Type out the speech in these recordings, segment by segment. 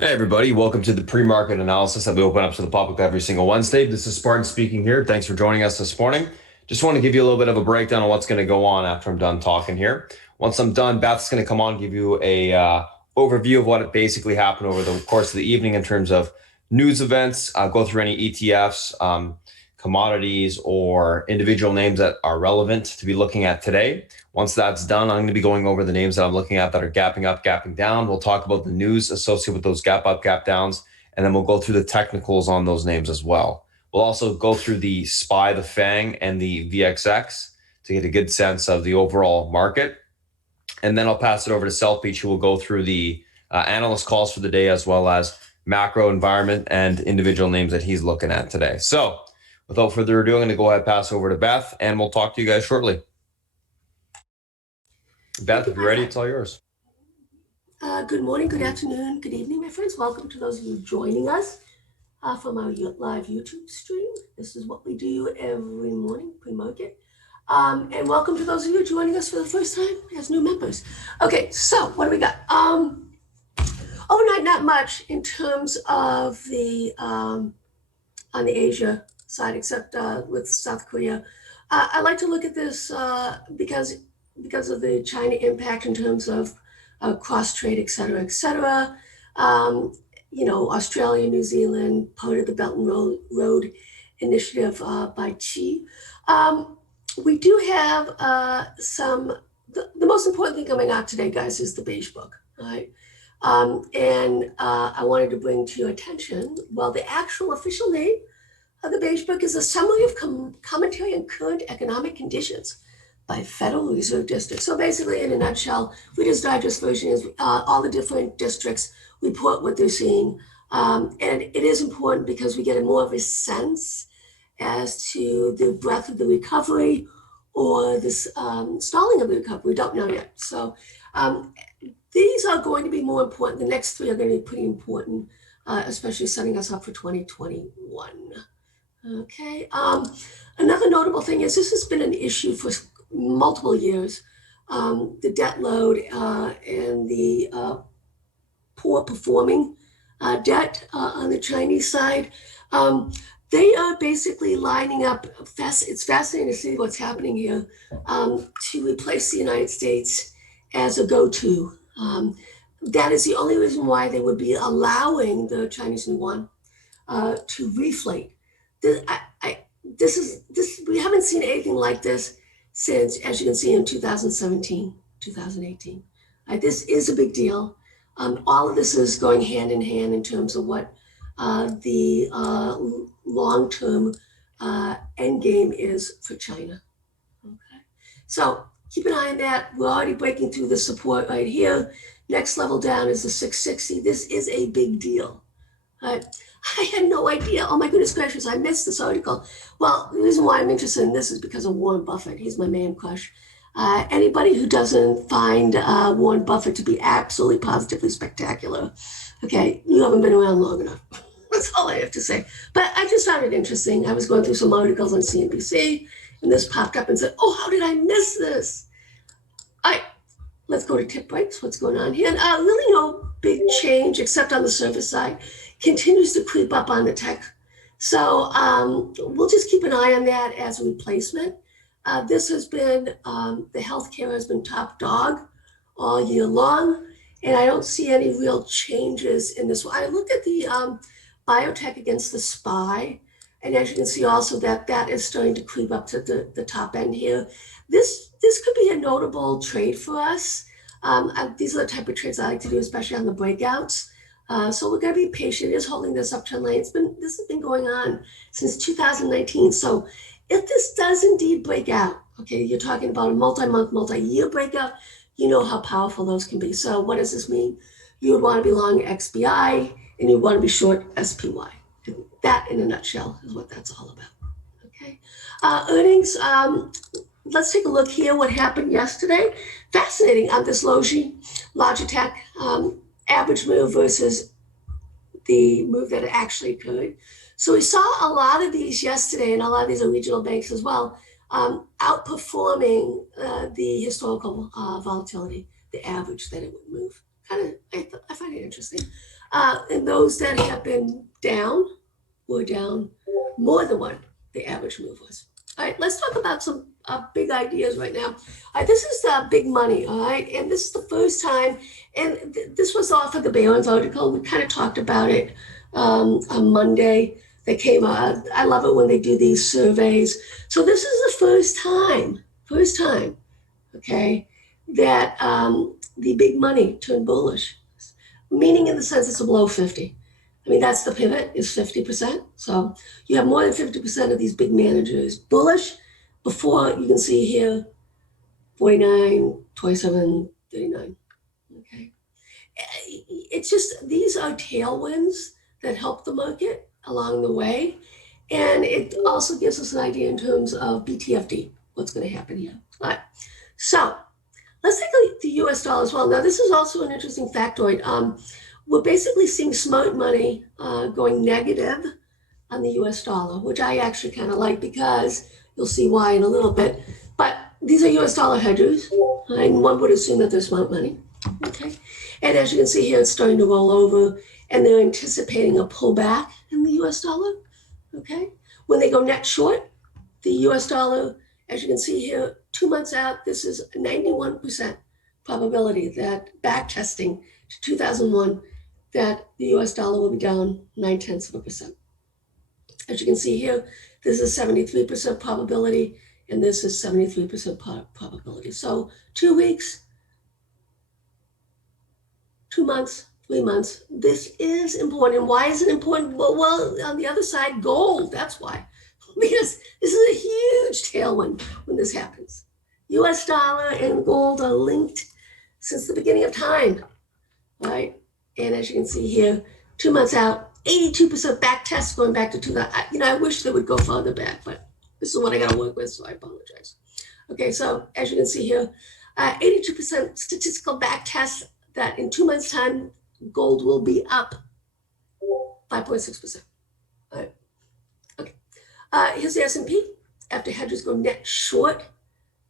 Hey everybody, welcome to the pre-market analysis that we open up to the public every single Wednesday. This is Spartan speaking here. Thanks for joining us this morning. Just want to give you a little bit of a breakdown on what's going to go on after I'm done talking here. Once I'm done, Beth's going to come on and give you a overview of what basically happened over the course of the evening in terms of news events, go through any ETFs, commodities, or individual names that are relevant to be looking at today. Once that's done, I'm going to be going over the names that I'm looking at that are gapping up, gapping down. We'll talk about the news associated with those gap up, gap downs, and then we'll go through the technicals on those names as well. We'll also go through the SPY, the FANG, and the VXX to get a good sense of the overall market. And then I'll pass it over to South Beach, who will go through the analyst calls for the day, as well as macro environment and individual names that he's looking at today. So without further ado, I'm going to go ahead and pass over to Beth, and we'll talk to you guys shortly. Beth, if you're ready, it's all yours. Good morning, good afternoon, good evening, my friends. Welcome to those of you joining us from our live YouTube stream. This is what we do every morning, pre-market. And welcome to those of you joining us for the first time as new members. Okay, so what do we got? Overnight, not much in terms of the on the Asia side, except with South Korea. I like to look at this because of the China impact in terms of cross trade, et cetera, et cetera. Australia, New Zealand, part of the Belt and Road Initiative by Xi. We do have the most important thing coming out today, guys, is the beige book, all right? I wanted to bring to your attention, well, the actual official name of the beige book is a summary of commentary on current economic conditions by Federal Reserve District. So basically, in a nutshell, Reader's Digest version is all the different districts report what they're seeing. And it is important because we get more of a sense as to the breadth of the recovery or the stalling of the recovery. We don't know yet. So these are going to be more important. The next three are going to be pretty important, especially setting us up for 2021. Okay. Another notable thing is this has been an issue for multiple years. The debt load and the poor performing debt on the Chinese side. They are basically lining up, it's fascinating to see what's happening here, to replace the United States as a go-to. That is the only reason why they would be allowing the Chinese yuan to reflate. We haven't seen anything like this since, as you can see, in 2017, 2018. This is a big deal. All of this is going hand in hand in terms of what the long-term end game is for China. Okay, so keep an eye on that. We're already breaking through the support right here. Next level down is the 660. This is a big deal. I had no idea. Oh my goodness gracious, I missed this article. Well, the reason why I'm interested in this is because of Warren Buffett. He's my man crush. Anybody who doesn't find Warren Buffett to be absolutely positively spectacular, okay, you haven't been around long enough. That's all I have to say. But I just found it interesting. I was going through some articles on CNBC, and this popped up and said, oh, how did I miss this? All right, let's go to tip breaks. What's going on here? Really no big change except on the service side. Continues to creep up on the tech. So we'll just keep an eye on that as a replacement. This has been, the healthcare has been top dog all year long, and I don't see any real changes in this one. I looked at the biotech against the SPY, and as you can see also that is starting to creep up to the top end here. This could be a notable trade for us. These are the type of trades I like to do, especially on the breakouts. So we're going to be patient. It is holding this uptrend line. This has been going on since 2019. So if this does indeed break out, okay, you're talking about a multi-month, multi-year breakout, you know how powerful those can be. So what does this mean? You would want to be long XBI and you want to be short SPY. That in a nutshell is what that's all about. Okay. Earnings, let's take a look here what happened yesterday. Fascinating on this Logitech average move versus the move that actually occurred. So we saw a lot of these yesterday, and a lot of these are regional banks as well, outperforming the historical volatility, the average that it would move. I find it interesting. And those that have been down were down more than what the average move was. All right, let's talk about some big ideas right now. All right, this is big money, all right? And this is the first time, and this was off of the Barron's article. We kind of talked about it on Monday. They came out. I love it when they do these surveys. So this is the first time, okay, that the big money turned bullish, meaning in the sense it's below 50. I mean, that's the pivot, is 50%. So you have more than 50% of these big managers bullish before, you can see here, 49, 27, 39. Okay. It's just, these are tailwinds that help the market along the way. And it also gives us an idea in terms of BTFD, what's going to happen here. All right. So let's take a look at the US dollar as well. Now, this is also an interesting factoid. We're basically seeing smart money going negative on the US dollar, which I actually kind of like because you'll see why in a little bit. But these are US dollar hedgers, and one would assume that they're smart money. Okay. And as you can see here, it's starting to roll over, and they're anticipating a pullback in the US dollar. Okay. When they go net short, the US dollar, as you can see here, 2 months out, this is 91% probability that back testing to 2001, that the US dollar will be down 0.9%. As you can see here, this is 73% probability, and this is 73% probability. So 2 weeks, 2 months, 3 months. This is important. Why is it important? Well, on the other side, gold. That's why. Because this is a huge tailwind when this happens. US dollar and gold are linked since the beginning of time, right? And as you can see here, 2 months out, 82% back test going back to 2000. I wish they would go further back, but this is what I got to work with, so I apologize. Okay, so as you can see here, 82% statistical back test that in 2 months' time, gold will be up 5.6%. All right. Okay. Here's the S&P. After hedgers go net short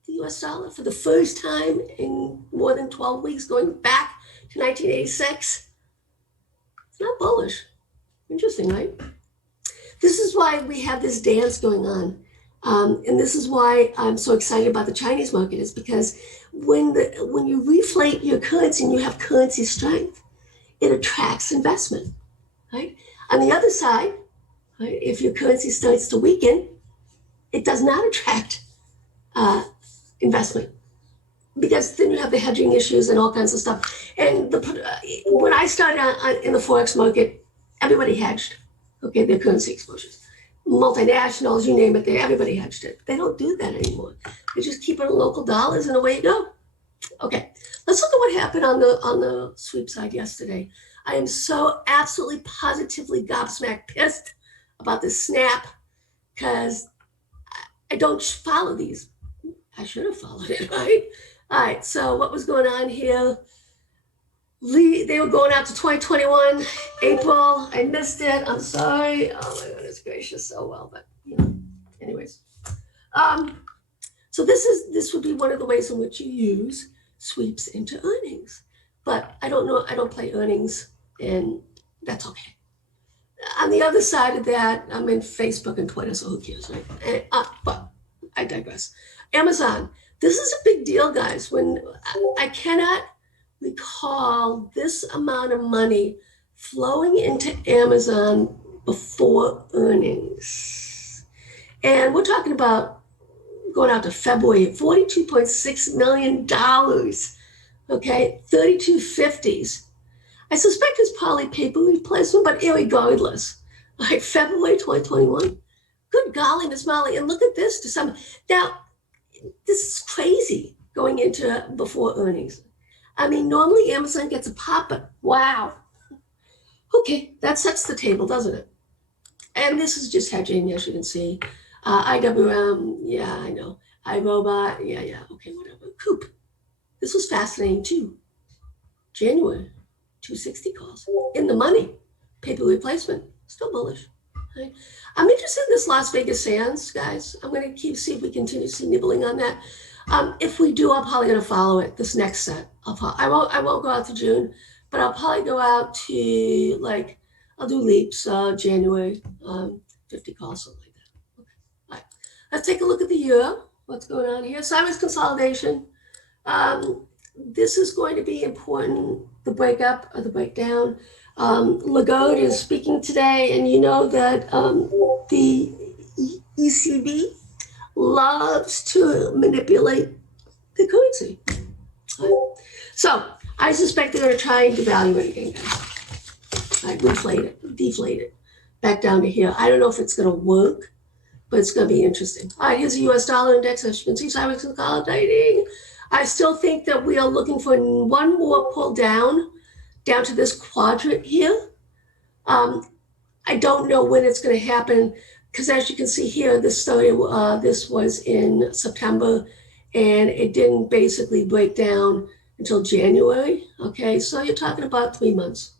the US dollar for the first time in more than 12 weeks, going back to 1986. It's not bullish. Interesting, right? This is why we have this dance going on. And this is why I'm so excited about the Chinese market, is because when you reflate your currency and you have currency strength, it attracts investment, right? On the other side, right, if your currency starts to weaken, it does not attract investment, because then you have the hedging issues and all kinds of stuff. And when I started in the Forex market, everybody hedged, okay, their currency exposures. Multinationals, you name it, everybody hedged it. They don't do that anymore. They just keep it in local dollars and away you go. Okay, let's look at what happened on the sweep side yesterday. I am so absolutely positively gobsmacked pissed about this snap, because I don't follow these. I should have followed it, right? All right, so what was going on here? They were going out to 2021, April. I missed it. I'm sorry. Oh my goodness gracious, so well, but anyways. So this would be one of the ways in which you use sweeps into earnings. But I don't play earnings, and that's okay. On the other side of that, I'm in Facebook and Twitter, so who cares, right? But I digress. Amazon. This is a big deal, guys. When I cannot recall this amount of money flowing into Amazon before earnings. And we're talking about going out to February, $42.6 million. Okay, 3250s. I suspect it's probably paper replacement, but irregardless. All right, February 2021. Good golly, Miss Molly. And look at this December. Now, this is crazy going into before earnings. I mean, normally Amazon gets a pop, but wow. Okay, that sets the table, doesn't it? And this is just hedging, as you can see. IWM, yeah, I know. iRobot, yeah, okay, whatever. Coop. This was fascinating too. January, 260 calls. In the money. Paper replacement, still bullish. Right? I'm interested in this Las Vegas Sands, guys. I'm going to see if we continue to see nibbling on that. If we do, I'm probably going to follow it, this next set. I won't go out to June, but I'll probably go out to like, I'll do leaps, January, 50 calls, something like that. Okay. All right. Let's take a look at the year. What's going on here? Sideways consolidation. This is going to be important, the breakup or the breakdown. Lagarde is speaking today, and you know that the ECB loves to manipulate the currency. So I suspect they're going to try and devalue it again, guys. Right, deflate it back down to here. I don't know if it's going to work, but it's going to be interesting. All right, here's the US dollar index. As you can see, sideways consolidating. I still think that we are looking for one more pull down to this quadrant here. I don't know when it's going to happen, because as you can see here, this was in September, and it didn't basically break down until January. Okay, so you're talking about 3 months.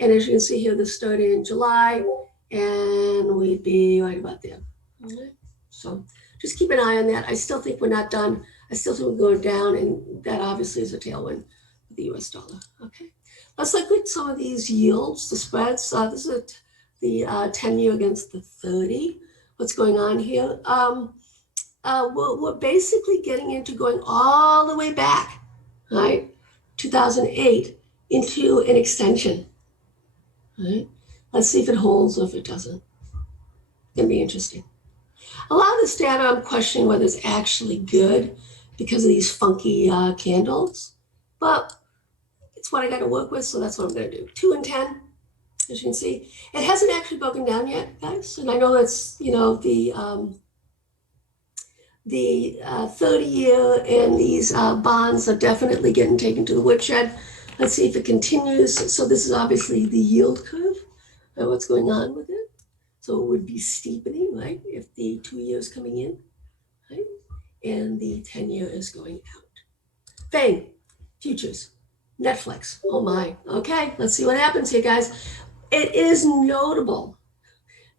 And as you can see here, this started in July, and we'd be right about there. Okay. So just keep an eye on that. I still think we're not done. I still think we're going down, and that obviously is a tailwind for the US dollar. Okay, let's look at some of these yields, the spreads. This is the 10-year against the 30. What's going on here? We're basically getting into going all the way back, right, 2008, into an extension. Right? Let's see if it holds or if it doesn't. It's going to be interesting. A lot of this data I'm questioning whether it's actually good because of these funky candles, but it's what I got to work with, so that's what I'm going to do. 2 and 10, as you can see. It hasn't actually broken down yet, guys, and I know that's, you know, the 30-year and these bonds are definitely getting taken to the woodshed. Let's see if it continues. So this is obviously the yield curve, what's going on with it. So it would be steepening, right, if the 2 years coming in, right, and the 10-year is going out. FANG, futures, Netflix, oh my. Okay, let's see what happens here, guys. It is notable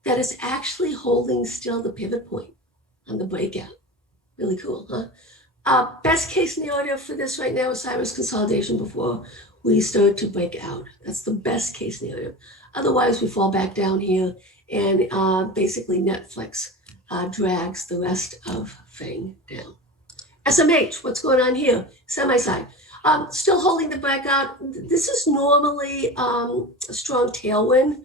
that it's actually holding still the pivot point on the breakout. Really cool, huh? Best case scenario for this right now is sideways consolidation before we start to break out. That's the best case scenario. Otherwise, we fall back down here, and basically Netflix drags the rest of FANG down. SMH, what's going on here? Semi-side. Still holding the breakout. This is normally a strong tailwind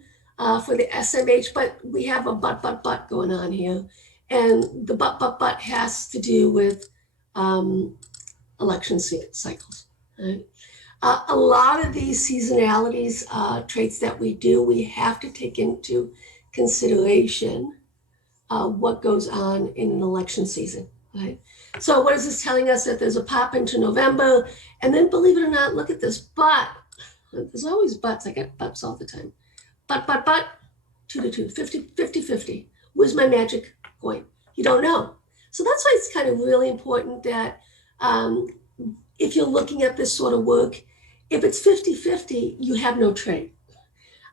for the SMH, but we have a but going on here. And the but has to do with election cycles. Right? A lot of these seasonalities, traits that we do, we have to take into consideration what goes on in an election season. Right? So what is this telling us? That there's a pop into November, and then believe it or not, look at this, but, there's always buts, I get buts all the time. But, 2 to 2, 50-50. Where's my magic point? You don't know. So that's why it's kind of really important that if you're looking at this sort of work, if it's 50-50, you have no trade.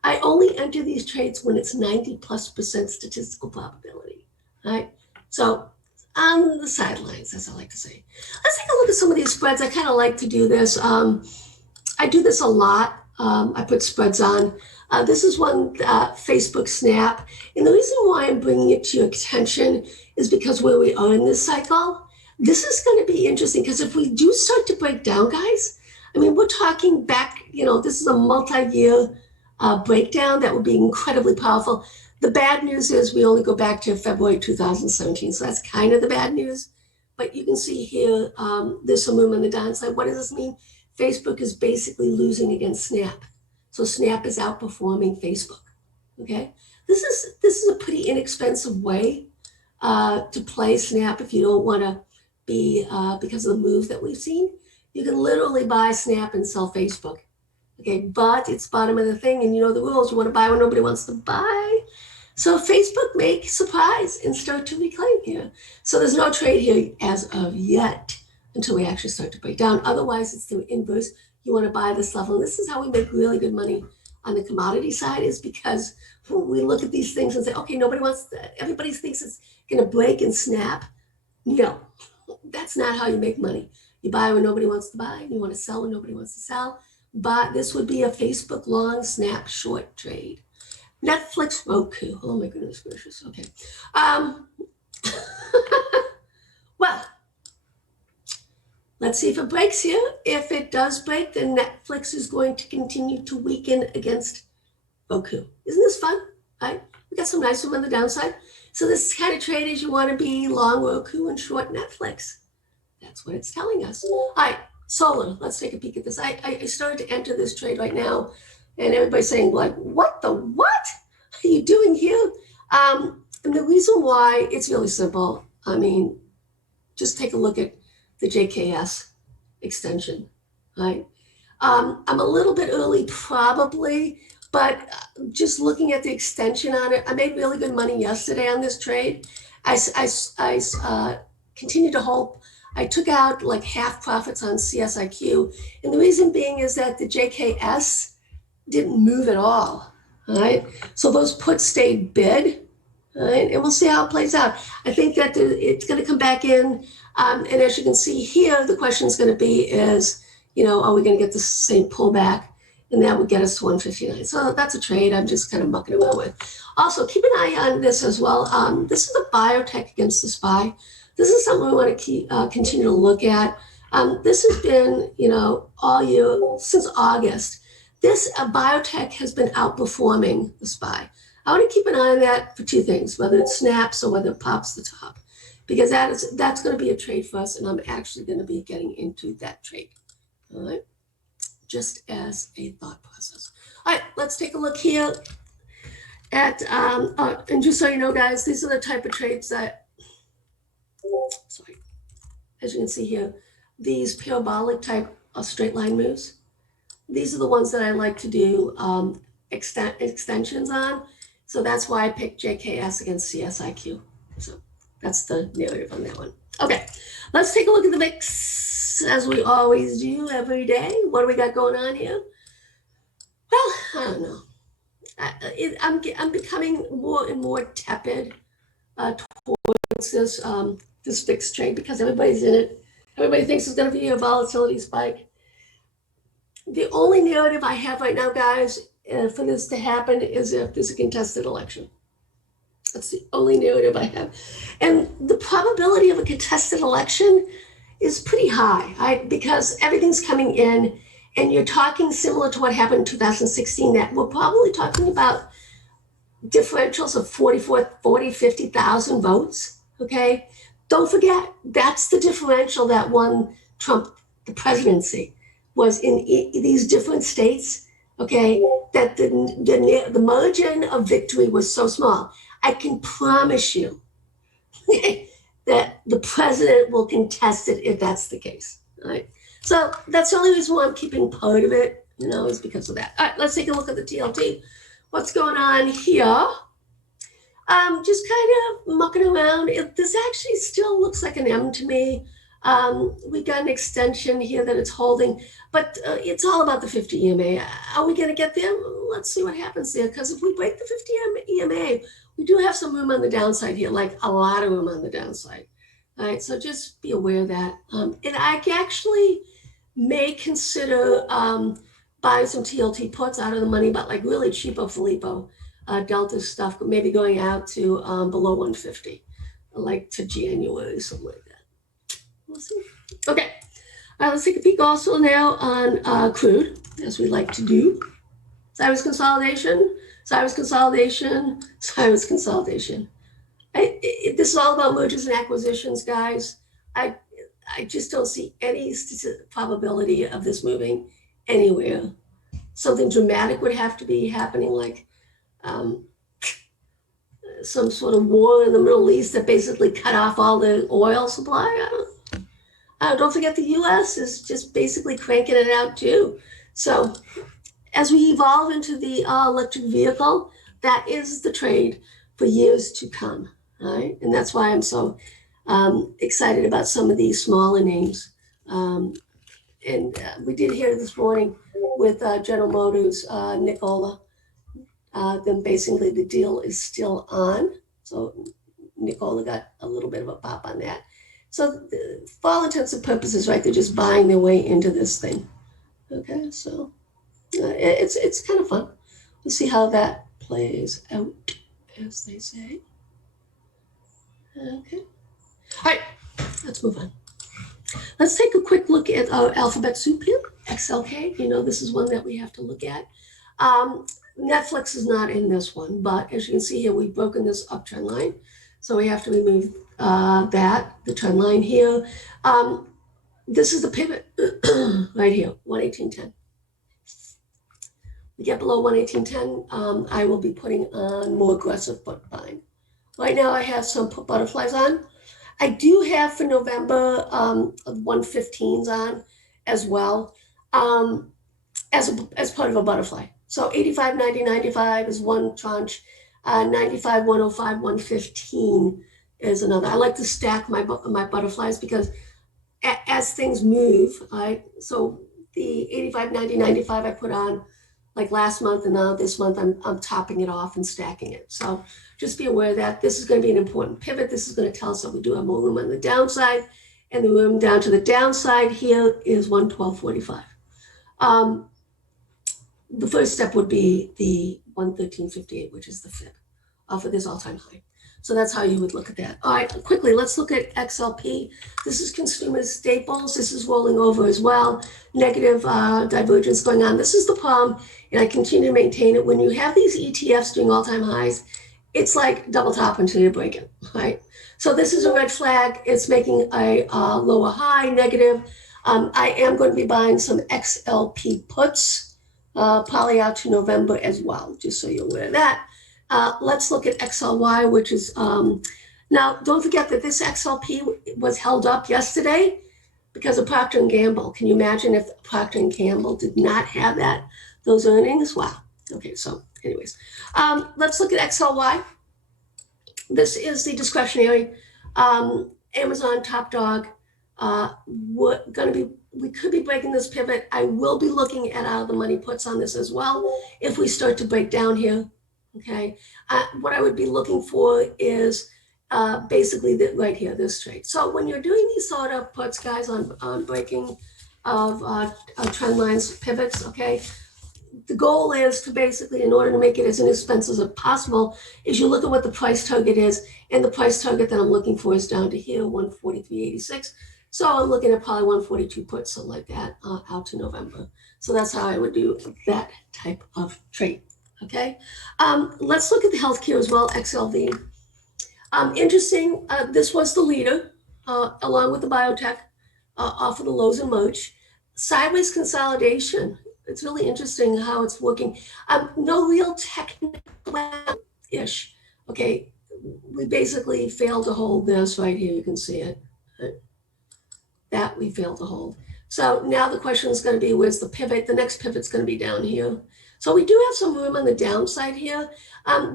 I only enter these trades when it's 90+% statistical probability, right? So on the sidelines, as I like to say. Let's take a look at some of these spreads. I kind of like to do this. I do this a lot. I put spreads on. This is one Facebook Snap. And the reason why I'm bringing it to your attention is because where we are in this cycle, this is going to be interesting, because if we do start to break down, guys, I mean, we're talking back, you know, this is a multi-year breakdown that would be incredibly powerful. The bad news is we only go back to February 2017. So that's kind of the bad news. But you can see here, there's some room on the downside. What does this mean? Facebook is basically losing against Snap. So Snap is outperforming Facebook, okay? This is a pretty inexpensive way to play Snap if you don't want to be, because of the moves that we've seen. You can literally buy Snap and sell Facebook, okay? But it's bottom of the thing, and you know the rules. You want to buy when nobody wants to buy. So Facebook may surprise and start to reclaim here. So there's no trade here as of yet until we actually start to break down. Otherwise, it's the inverse. You want to buy this level. And this is how we make really good money on the commodity side, is because we look at these things and say, okay, nobody wants that. Everybody thinks it's going to break and snap. No, that's not how you make money. You buy when nobody wants to buy, and you want to sell when nobody wants to sell. but this would be a Facebook long snap short trade. Netflix Roku. Oh my goodness gracious. Okay. Well, let's see if it breaks here. If it does break, then Netflix is going to continue to weaken against Roku. Isn't this fun? Right? We got some nice room on the downside. So this kind of trade is you want to be long Roku and short Netflix. That's what it's telling us. All right, solar. Let's take a peek at this. I started to enter this trade right now, and everybody's saying, like, what are you doing here? And the reason why, it's really simple. I mean, just take a look at the JKS extension, right? I'm a little bit early probably, but just looking at the extension on it, I made really good money yesterday on this trade. I continue to hold. I took out like half profits on CSIQ, and the reason being is that the JKS didn't move at all, right? So those puts stayed bid, right? And we'll see how it plays out. I think that it's going to come back in, and as you can see here, the question is going to be is, are we going to get the same pullback? And that would get us to 159. So that's a trade I'm just kind of mucking around with. Also, keep an eye on this as well. This is a biotech against the SPY. This is something we want to continue to look at. This has been, all year, since August. This biotech has been outperforming the SPY. I want to keep an eye on that for two things, whether it snaps or whether it pops the top, because that's going to be a trade for us, and I'm actually going to be getting into that trade. All right, just as a thought process. All right, let's take a look here at, and just so you know, guys, these are the type of trades that, sorry, as you can see here, these parabolic type of straight line moves, these are the ones that I like to do extensions on. So that's why I picked JKS against CSIQ. So that's the narrative on that one. Okay, let's take a look at the VIX, as we always do every day. What do we got going on here? Well, I don't know. I'm becoming more and more tepid towards this VIX trade because everybody's in it. Everybody thinks it's going to be a volatility spike. The only narrative I have right now, guys, for this to happen is if there's a contested election. That's the only narrative I have. And the probability of a contested election is pretty high, right? Because everything's coming in, and you're talking similar to what happened in 2016, that we're probably talking about differentials of 50,000 votes, okay? Don't forget, that's the differential that won Trump the presidency, was in these different states, okay, that the margin of victory was so small. I can promise you that the president will contest it if that's the case, right? So that's the only reason why I'm keeping part of it, is because of that. All right, let's take a look at the TLT. What's going on here? Just kind of mucking around. This actually still looks like an M to me. We got an extension here that it's holding, but it's all about the 50 EMA. Are we going to get there? Let's see what happens there, because if we break the 50 EMA, we do have some room on the downside here, like a lot of room on the downside. All right, so just be aware of that. And I actually may consider buying some TLT puts out of the money, but like really cheapo Filippo Delta stuff, maybe going out to below 150, like to January, something like that. We'll see. Okay, let's take a peek also now on crude, as we like to do. Cyrus consolidation, Cyrus consolidation, Cyrus consolidation. This is all about mergers and acquisitions, guys. I just don't see any probability of this moving anywhere. Something dramatic would have to be happening, like some sort of war in the Middle East that basically cut off all the oil supply. Don't forget the U.S. is just basically cranking it out too. So as we evolve into the electric vehicle, that is the trade for years to come, right? And that's why I'm so excited about some of these smaller names. And we did hear this morning with General Motors, Nikola. Then basically the deal is still on. So Nikola got a little bit of a pop on that. So for all intents and purposes, right, they're just buying their way into this thing. Okay, so It's kind of fun. We'll see how that plays out, as they say. Okay. All right, let's move on. Let's take a quick look at our alphabet soup here, XLK. You know, this is one that we have to look at. Netflix is not in this one, but as you can see here, we've broken this uptrend line. So we have to remove the trend line here. This is the pivot right here, 118.10. We get below 118.10, I will be putting on more aggressive put buying. Right now I have some put butterflies on. I do have for November 115s on as well as part of a butterfly. So 85, 90, 95 is one tranche. 95, 105, 115 is another. I like to stack my butterflies because as things move, so the 85, 90, 95 I put on like last month, and now this month I'm topping it off and stacking it. So just be aware that this is going to be an important pivot. This is going to tell us that we do have more room on the downside, and the room down to the downside here is 112.45. The first step would be the 113.58, which is the fib for this all-time high. So that's how you would look at that. All right, quickly, let's look at XLP. This is consumer staples. This is rolling over as well. Negative divergence going on. This is the problem, and I continue to maintain it. When you have these ETFs doing all-time highs, it's like double top until you break it, right? So this is a red flag. It's making a lower high, negative. I am going to be buying some XLP puts, probably out to November as well, just so you're aware of that. Let's look at XLY, which is, now don't forget that this XLP was held up yesterday because of Procter & Gamble. Can you imagine if Procter & Gamble did not have those earnings? Wow. Okay, so anyways, let's look at XLY. This is the discretionary, Amazon top dog. We could be breaking this pivot. I will be looking at out of the money puts on this as well if we start to break down here. Okay, what I would be looking for is basically right here, this trade. So when you're doing these sort of puts, guys, on breaking of trend lines, pivots, okay, the goal is to basically, in order to make it as inexpensive as possible, is you look at what the price target is, and the price target that I'm looking for is down to here, 143.86. So I'm looking at probably 142 puts, something like that, out to November. So that's how I would do that type of trade. Okay, let's look at the healthcare as well, XLV. Interesting, this was the leader, along with the biotech, off of the lows in March. Sideways consolidation. It's really interesting how it's working. No real technical-ish. Okay, we basically failed to hold this right here. You can see it. That we failed to hold. So now the question is going to be, where's the pivot? The next pivot's going to be down here. So we do have some room on the downside here.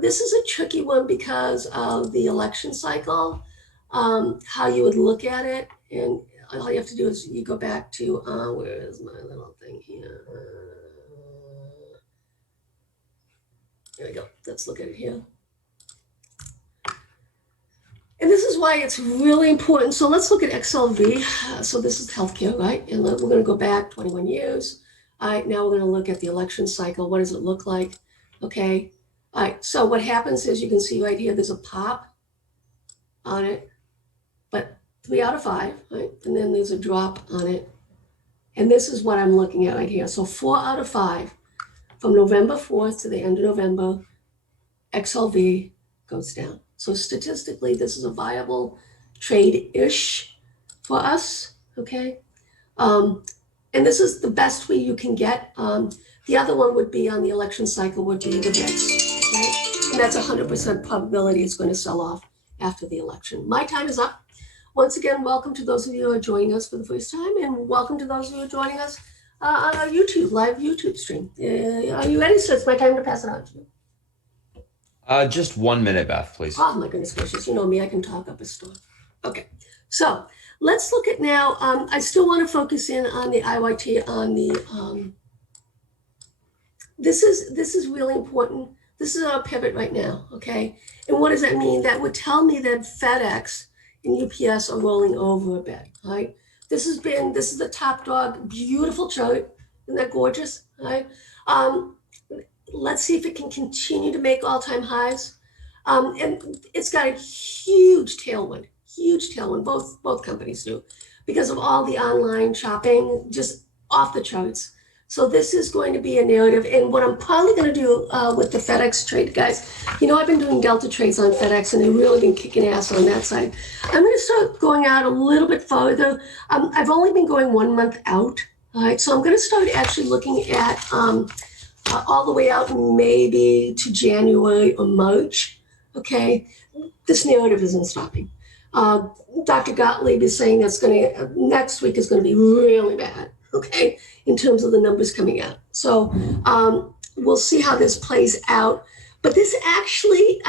This is a tricky one because of the election cycle, how you would look at it. And all you have to do is you go back to, where is my little thing here? Here we go. Let's look at it here. And this is why it's really important. So let's look at XLV. So this is healthcare, right? And we're going to go back 21 years. All right, now we're going to look at the election cycle. What does it look like? Okay. All right, so what happens is you can see right here, there's a pop on it, but 3 out of 5, right? And then there's a drop on it. And this is what I'm looking at right here. So 4 out of 5 from November 4th to the end of November, XLV goes down. So statistically, this is a viable trade-ish for us, okay? And this is the best way you can get. The other one would be on the election cycle would be the VIX, okay? And that's 100% probability it's going to sell off after the election. My time is up. Once again, welcome to those of you who are joining us for the first time, and welcome to those who are joining us on our live YouTube stream. Are you ready? So it's my time to pass it on to you. Just 1 minute, Beth, please. Oh my goodness gracious, you know me, I can talk up a storm. Okay, so let's look at now, I still want to focus in on the IYT, on the, this is really important. This is our pivot right now, okay? And what does that mean? That would tell me that FedEx and UPS are rolling over a bit, right? This is the top dog, beautiful chart. Isn't that gorgeous, right? Um, let's see if it can continue to make all-time highs. And it's got a huge tailwind, both companies do, because of all the online shopping, just off the charts. So this is going to be a narrative. And what I'm probably going to do with the FedEx trade, guys, I've been doing delta trades on FedEx, and they've really been kicking ass on that side. I'm going to start going out a little bit farther. I've only been going 1 month out. All right, so I'm going to start actually looking at all the way out maybe to January or March. Okay, this narrative isn't stopping. Uh, Dr. Gottlieb is saying that's next week is going to be really bad. Okay, in terms of the numbers coming out. So we'll see how this plays out. But this actually,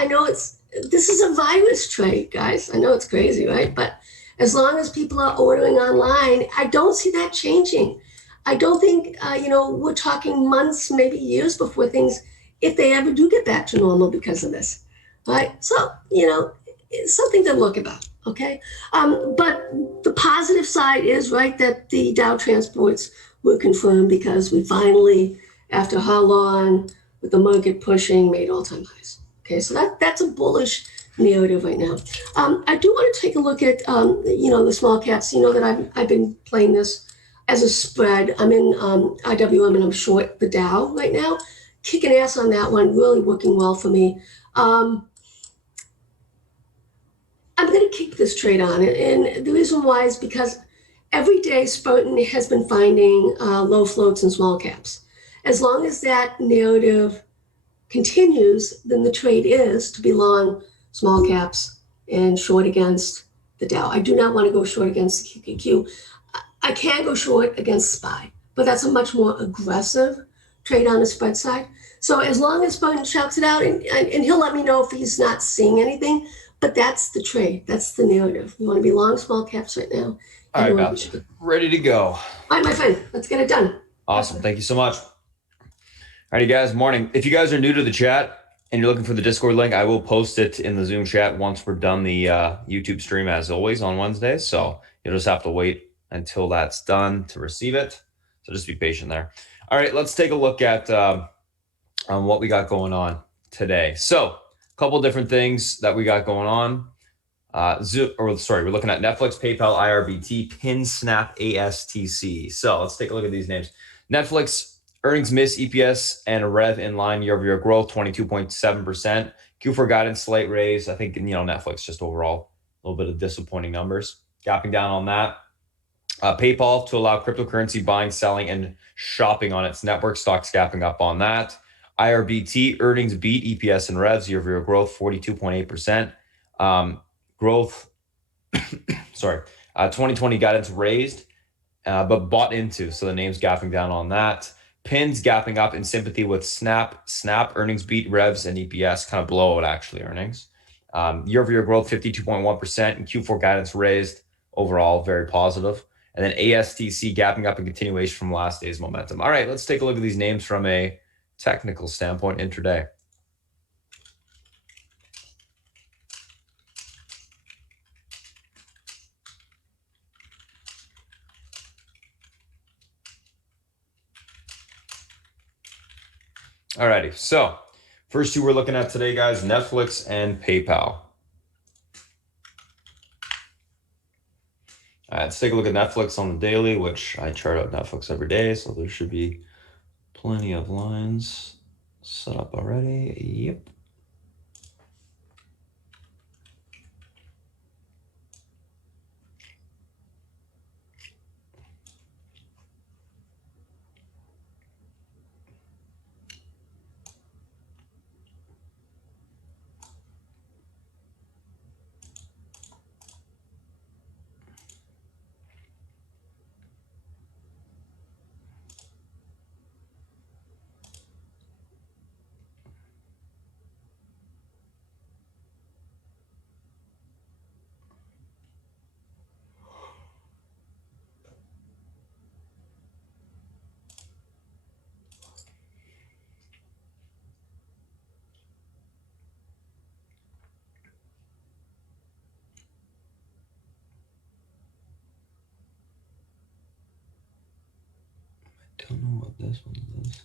this is a virus trade, guys. I know it's crazy, right? But as long as people are ordering online, I don't see that changing. I don't think, we're talking months, maybe years before things, if they ever do get back to normal because of this, right? So, it's something to look about, okay? But the positive side is, right, that the Dow transports were confirmed because we finally, after how long, with the market pushing, made all-time highs. Okay, so that's a bullish narrative right now. I do want to take a look at, the small caps. You know that I've been playing this as a spread. I'm in IWM and I'm short the Dow right now. Kicking ass on that one, really working well for me. I'm going to keep this trade on. And the reason why is because every day Spartan has been finding low floats and small caps. As long as that narrative continues, then the trade is to be long small caps and short against the Dow. I do not want to go short against the QQQ. I can go short against SPY, but that's a much more aggressive trade on the spread side. So as long as Spartan shouts it out, and he'll let me know if he's not seeing anything, but that's the trade. That's the narrative. You want to be long small caps right now. All right, Beth, ready to go. All right, my friend, let's get it done. Awesome. Thank you so much. All righty, guys. Morning. If you guys are new to the chat and you're looking for the Discord link, I will post it in the Zoom chat once we're done the YouTube stream, as always, on Wednesdays. So you'll just have to wait until that's done to receive it. So just be patient there. All right, let's take a look at what we got going on today. So a couple different things that we got going on. We're looking at Netflix, PayPal, IRBT, Pin, Snap, ASTC. So let's take a look at these names. Netflix, earnings miss, EPS and rev in line, year-over-year growth, 22.7%. Q4 guidance, slight raise. I think, Netflix just overall a little bit of disappointing numbers. Gapping down on that. PayPal to allow cryptocurrency buying, selling, and shopping on its network. Stocks gapping up on that. IRBT, earnings beat, EPS and revs, year-over-year growth, 42.8%. Growth, 2020 guidance raised, but bought into. So the name's gapping down on that. Pins gapping up in sympathy with Snap. Snap earnings beat, revs, and EPS kind of below it, actually, earnings. Year-over-year growth, 52.1%, and Q4 guidance raised. Overall, very positive. And then ASTC gapping up in continuation from last day's momentum. All right, let's take a look at these names from a technical standpoint intraday. Alrighty, so first two we're looking at today, guys, Netflix and PayPal. All right, let's take a look at Netflix on the daily, which I chart out Netflix every day, so there should be plenty of lines set up already. Yep. I don't know what this one is.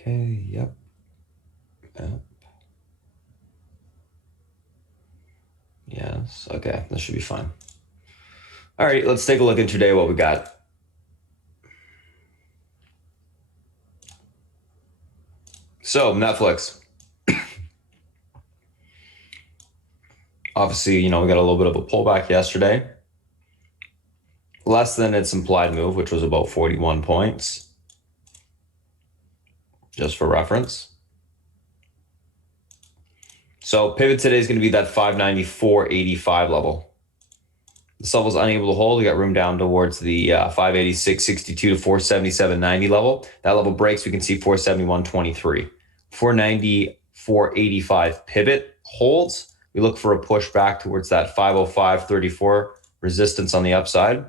Okay, yep. Yes, okay, this should be fine. All right, let's take a look at today what we got. So Netflix. Obviously, we got a little bit of a pullback yesterday. Less than its implied move, which was about 41 points. Just for reference. So pivot today is going to be that 594.85 level. This level is unable to hold. We got room down towards the 586.62 to 477.90 level. That level breaks, we can see 471.23. 494.85 pivot holds. We look for a push back towards that 505.34 resistance on the upside.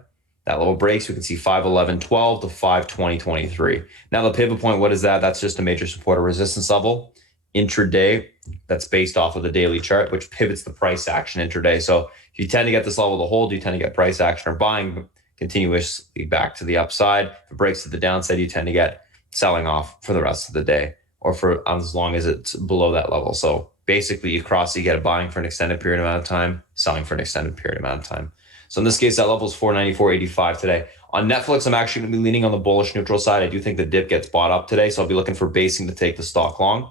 That level breaks, we can see 511.12 to 520.23. Now the pivot point, what is that? That's just a major support or resistance level. Intraday, that's based off of the daily chart, which pivots the price action intraday. So if you tend to get this level to hold, you tend to get price action or buying continuously back to the upside. If it breaks to the downside, you tend to get selling off for the rest of the day or for as long as it's below that level. So basically you get a buying for an extended period amount of time, selling for an extended period amount of time. So in this case, that level is 494.85 today. On Netflix, I'm actually going to be leaning on the bullish neutral side. I do think the dip gets bought up today, so I'll be looking for basing to take the stock long.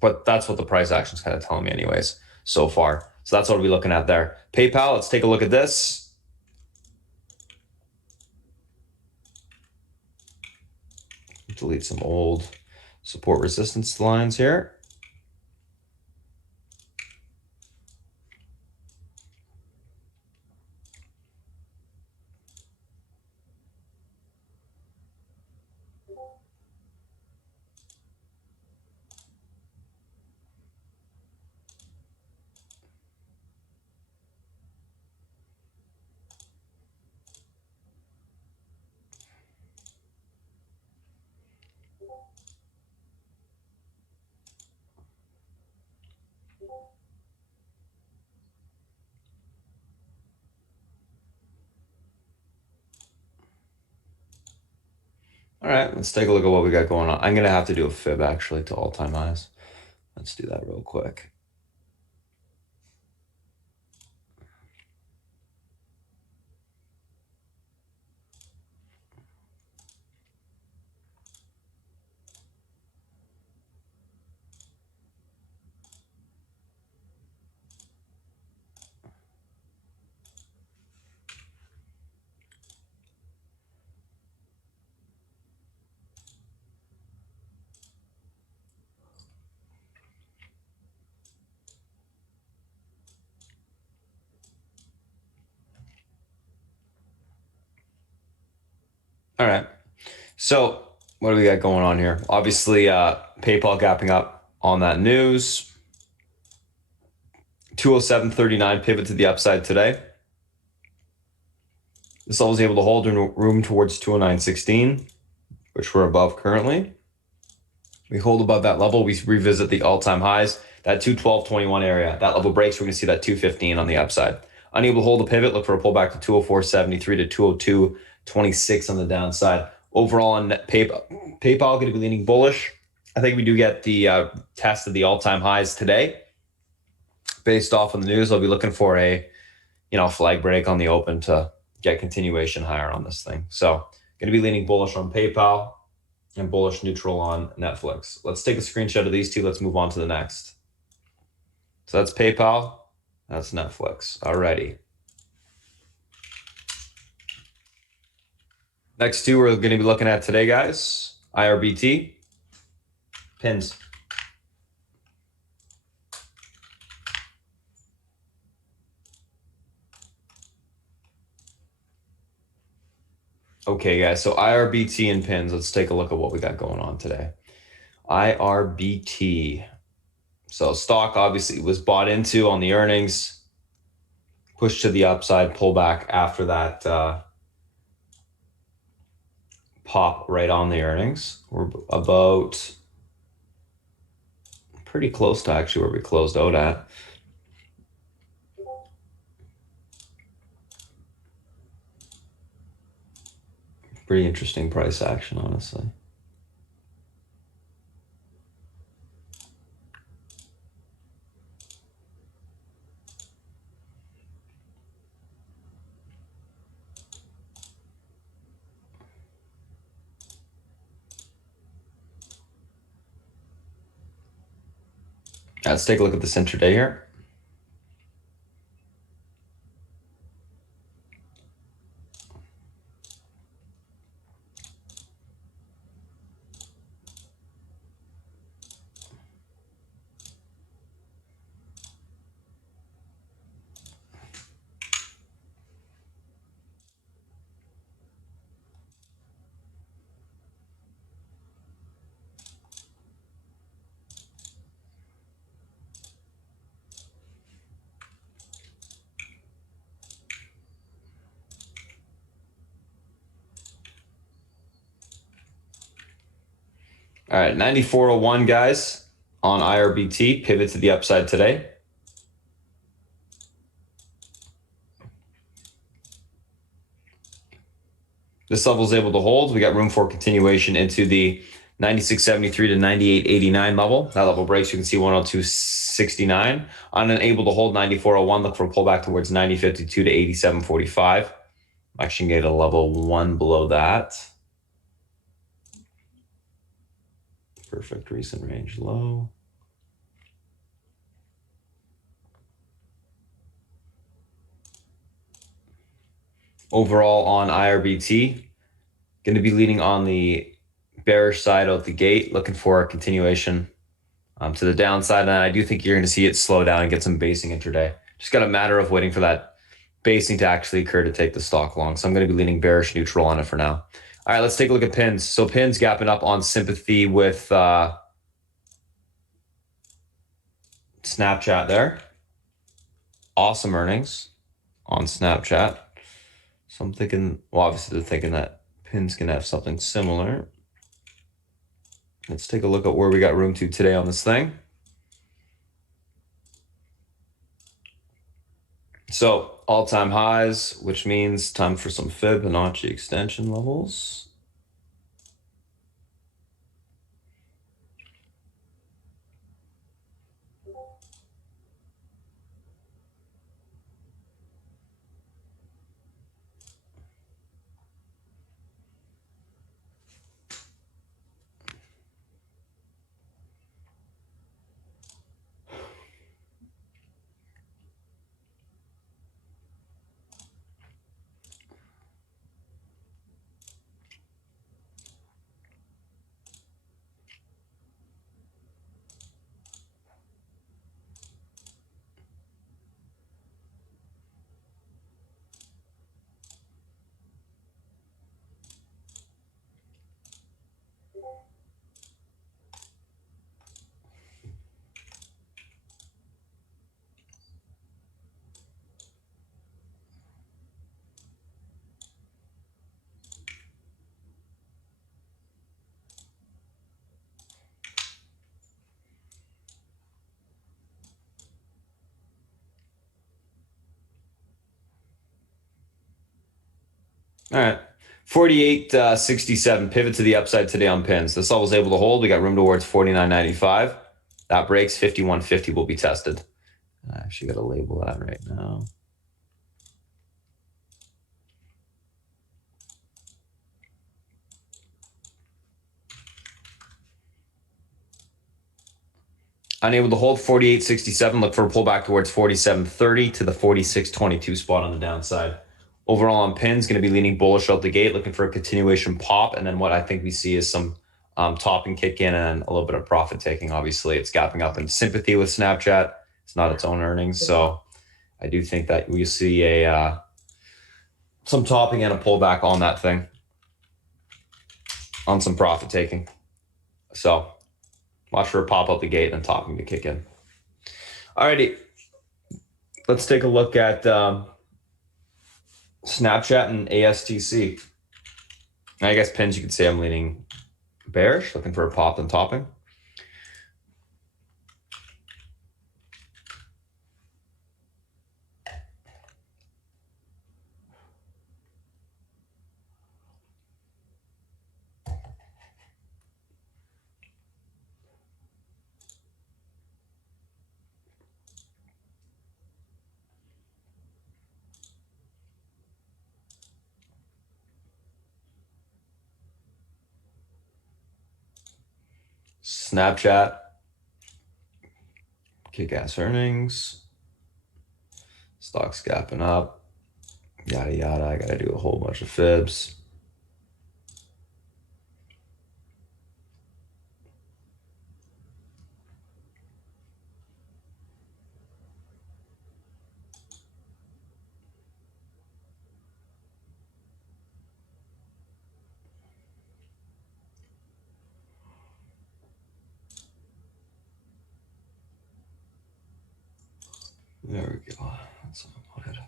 But that's what the price action is kind of telling me anyways so far. So that's what we'll be looking at there. PayPal, let's take a look at this. Delete some old support resistance lines here. All right, let's take a look at what we got going on. I'm going to have to do a fib actually to all-time highs. Let's do that real quick. All right. So what do we got going on here? Obviously, PayPal gapping up on that news. 207.39 pivot to the upside today. This level is able to hold in room towards 209.16, which we're above currently. We hold above that level. We revisit the all-time highs, that 212.21 area. That level breaks, we're going to see that 215 on the upside. Unable to hold a pivot, look for a pullback to 204.73 to 202.26 on the downside. Overall on PayPal going to be leaning bullish. I think we do get the test of the all-time highs today. Based off of the news, I'll be looking for a flag break on the open to get continuation higher on this thing. So going to be leaning bullish on PayPal and bullish neutral on Netflix. Let's take a screenshot of these two. Let's move on to the next. So that's PayPal. That's Netflix. Alrighty. Next two we're going to be looking at today, guys. Irbt, pins. Okay, guys, so IRBT and pins. Let's take a look at what we got going on today. IRBT. So stock obviously was bought into on the earnings, pushed to the upside, pull back after that pop right on the earnings. We're about pretty close to actually where we closed out at. Pretty interesting price action, honestly. Let's take a look at this intraday here. All right, 94.01, guys, on IRBT, pivot to the upside today. This level is able to hold. We got room for continuation into the 96.73 to 98.89 level. That level breaks, you can see 102.69. On an able to hold 94.01, look for a pullback towards 90.52 to 87.45. I'm actually going to get a level 1 below that. Perfect recent range low. Overall on IRBT, going to be leaning on the bearish side out the gate, looking for a continuation to the downside. And I do think you're going to see it slow down and get some basing intraday. Just got a matter of waiting for that basing to actually occur to take the stock long. So I'm going to be leaning bearish neutral on it for now. All right, let's take a look at pins. So pins gapping up on sympathy with Snapchat there. Awesome earnings on Snapchat. So I'm thinking, well, obviously they're thinking that pins can have something similar. Let's take a look at where we got room to today on this thing. So all-time highs, which means time for some Fibonacci extension levels. All right. 48.67 pivot to the upside today on pins. This level is able to hold. We got room towards 49.95. That breaks 51.50 will be tested. I actually got to label that right now. Unable to hold 48.67. Look for a pullback towards 47.30 to the 46.22 spot on the downside. Overall on pins, going to be leaning bullish out the gate, looking for a continuation pop. And then what I think we see is some topping kick in and a little bit of profit taking. Obviously, it's gapping up in sympathy with Snapchat. It's not its own earnings. So I do think that we see a some topping and a pullback on that thing, on some profit taking. So watch for a pop out the gate and topping to kick in. Alrighty, let's take a look at Snapchat and ASTC. I guess pins, you could say I'm leaning bearish, looking for a pop and topping. Snapchat Kick-ass earnings. Stocks gapping up. Yada, yada. I got to do a whole bunch of fibs. There we go. That's good.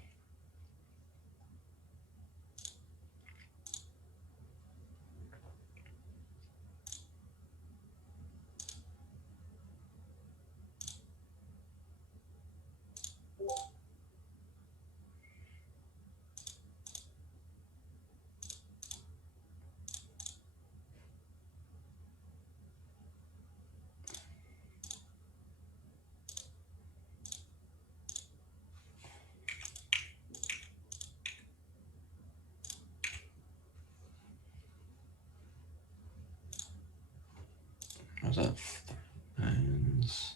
How's that? Pins.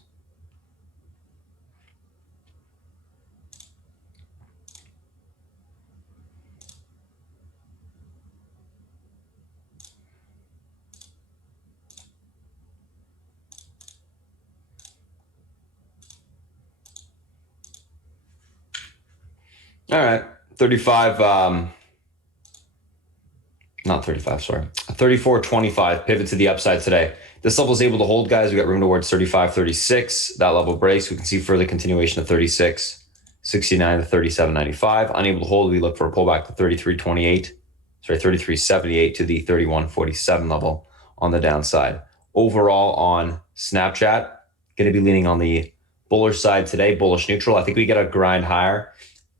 All right, 35, not 35, sorry. 34.25, pivot to the upside today. This level is able to hold, guys. We got room towards 35.36. That level breaks. We can see further continuation of 36.69 to 37.95. Unable to hold, we look for a pullback to 33.28. Sorry, 33.78 to the 31.47 level on the downside. Overall on Snapchat, going to be leaning on the bullish side today, bullish neutral. I think we get a grind higher.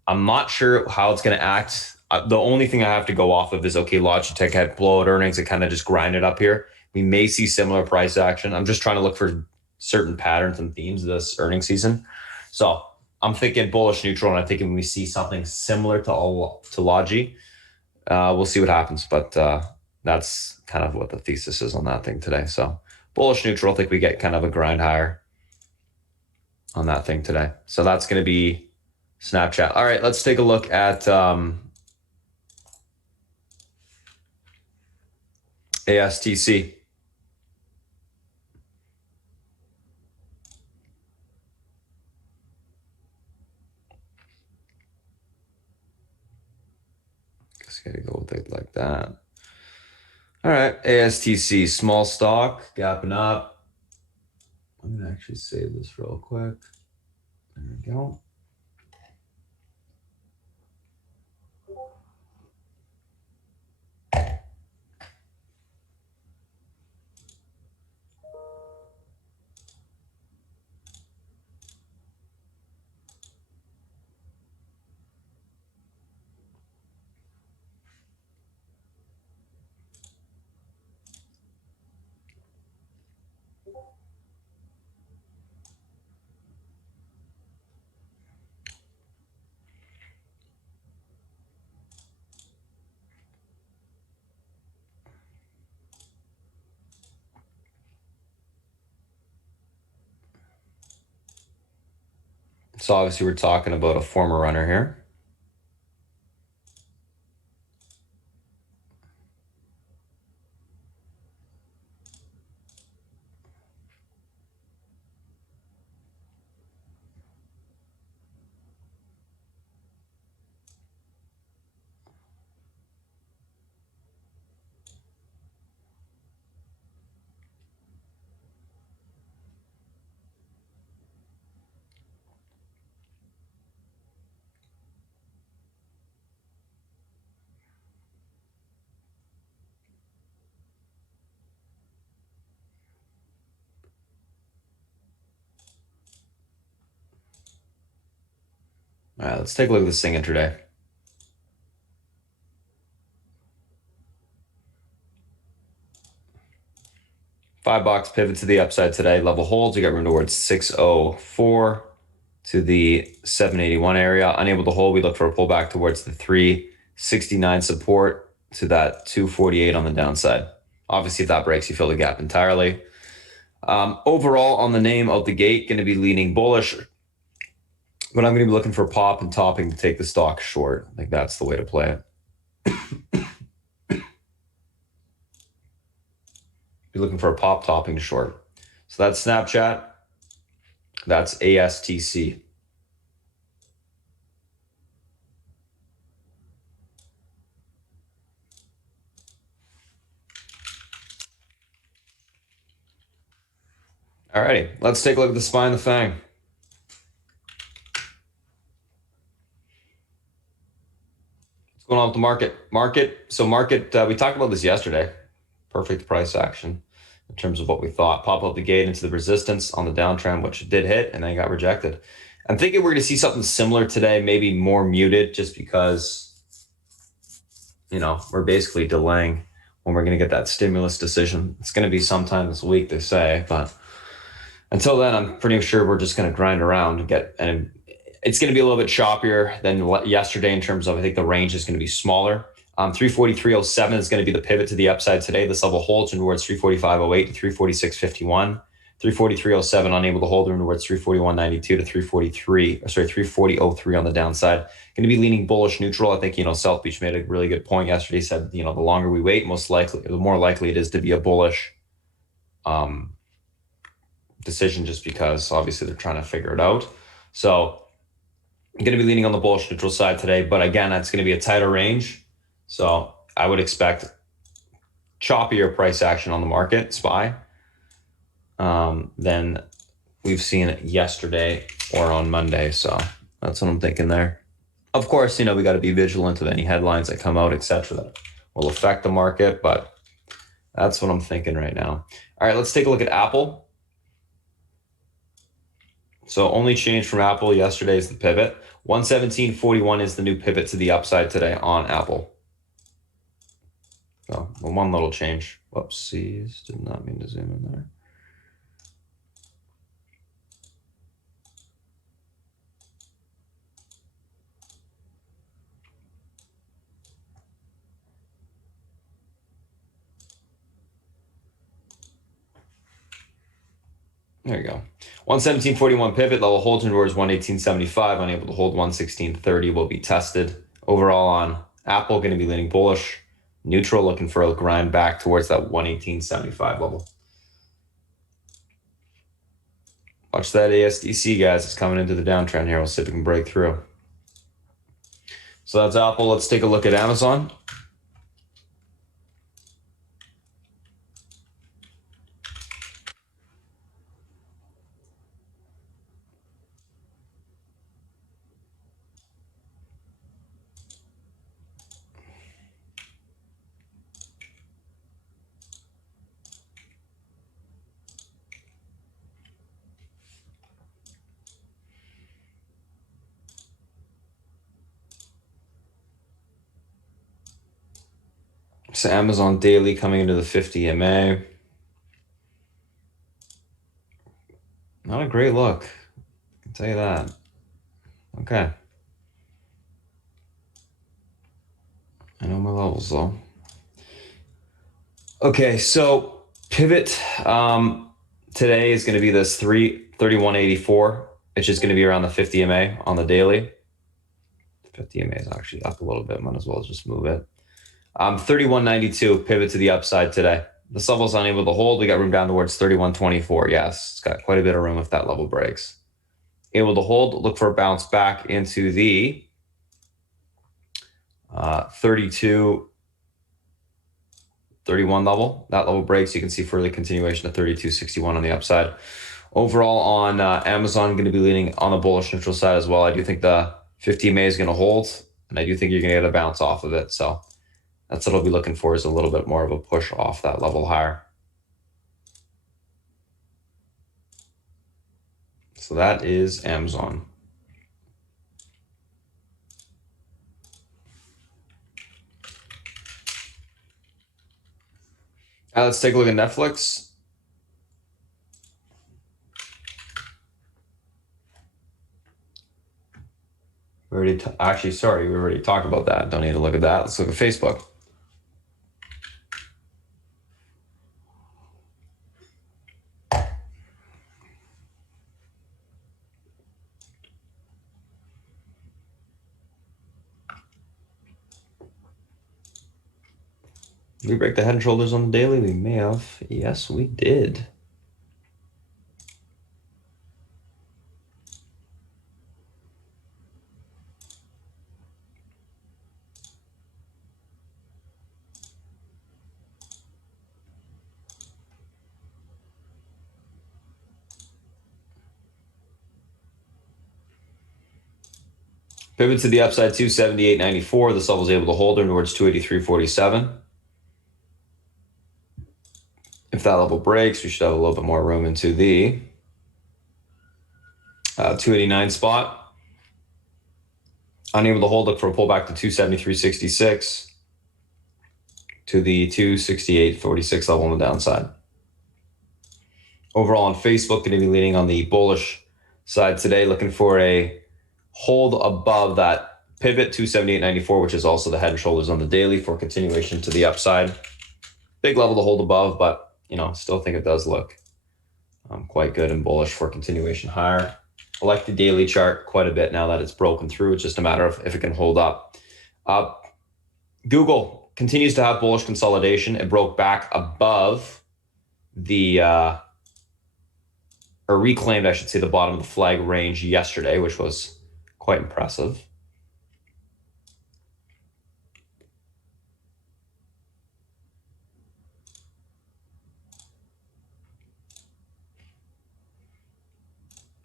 I'm not sure how it's going to act. The only thing I have to go off of is, okay, Logitech had blowout earnings. It kind of just grinded up here. We may see similar price action. I'm just trying to look for certain patterns and themes this earnings season. So I'm thinking bullish neutral, and I'm thinking we see something similar to Logi. We'll see what happens, but that's kind of what the thesis is on that thing today. So bullish neutral, I think we get kind of a grind higher on that thing today. So that's going to be Snapchat. All right, let's take a look at ASTC. Just gotta go with it like that. All right, ASTC, small stock, gapping up. I'm gonna actually save this real quick. There we go. So obviously we're talking about a former runner here. All right, let's take a look at this thing intraday. $5 pivot to the upside today. Level holds. We got room towards 604 to the 781 area. Unable to hold, we look for a pullback towards the 369 support to that 248 on the downside. Obviously, if that breaks, you fill the gap entirely. Overall, on the name out the gate, going to be leaning bullish, but I'm going to be looking for pop and topping to take the stock short. I think that's the way to play it. Be looking for a pop topping to short. So that's Snapchat. That's ASTC. All righty, let's take a look at the SPY and the FANG. What's going on with the market? Market, we talked about this yesterday. Perfect price action in terms of what we thought. Pop up the gate into the resistance on the downtrend, which it did hit, and then got rejected. I'm thinking we're going to see something similar today, maybe more muted, just because, we're basically delaying when we're going to get that stimulus decision. It's going to be sometime this week, they say, but until then, I'm pretty sure we're just going to grind around and it's going to be a little bit choppier than yesterday in terms of, I think the range is going to be smaller. 343.07 is going to be the pivot to the upside today. This level holds towards 345.08 to 346.51. 343.07 unable to hold towards 341.92 to 340.03 on the downside. Going to be leaning bullish neutral. I think, South Beach made a really good point yesterday. He said, the longer we wait, the more likely it is to be a bullish decision, just because obviously they're trying to figure it out. So I'm going to be leaning on the bullish neutral side today, but again, that's going to be a tighter range. So I would expect choppier price action on the market, SPY, than we've seen yesterday or on Monday. So that's what I'm thinking there. Of course, we got to be vigilant of any headlines that come out, etc., that will affect the market, but that's what I'm thinking right now. All right, let's take a look at Apple. So only change from Apple yesterday is the pivot. 117.41 is the new pivot to the upside today on Apple. So one little change. Whoopsies, did not mean to zoom in there. There you go. 117.41 pivot level holds towards 118.75. Unable to hold 116.30 will be tested. Overall on Apple, going to be leaning bullish. Neutral, looking for a grind back towards that 118.75 level. Watch that ASDC, guys. It's coming into the downtrend here. We'll see if we can break through. So that's Apple. Let's take a look at Amazon. So Amazon daily coming into the 50 MA. Not a great look, I can tell you that. Okay. I know my levels though. Okay, so pivot today is going to be this 331.84. It's just going to be around the 50 MA on the daily. 50 MA is actually up a little bit. Might as well just move it. 31.92 pivot to the upside today. This level's unable to hold. We got room down towards 31.24. Yes, it's got quite a bit of room if that level breaks. Able to hold. Look for a bounce back into the 32.31 level. That level breaks. You can see further continuation of 32.61 on the upside. Overall on Amazon, going to be leaning on the bullish neutral side as well. I do think the 50 MA is going to hold, and I do think you're going to get a bounce off of it. So that's what I'll be looking for, is a little bit more of a push off that level higher. So that is Amazon. Let's take a look at Netflix. We already we already talked about that. Don't need to look at that. Let's look at Facebook. Did we break the head and shoulders on the daily? We may have. Yes, we did. Pivot to the upside, 278.94. This level is able to hold towards 283.47. If that level breaks, we should have a little bit more room into the 289 spot. Unable to hold, look for a pullback to 273.66 to the 268.46 level on the downside. Overall on Facebook, going to be leaning on the bullish side today, looking for a hold above that pivot 278.94, which is also the head and shoulders on the daily, for continuation to the upside. Big level to hold above, but still think it does look quite good and bullish for continuation higher. I like the daily chart quite a bit now that it's broken through. It's just a matter of if it can hold up. Google continues to have bullish consolidation. It broke back above the or reclaimed, I should say, the bottom of the flag range yesterday, which was quite impressive.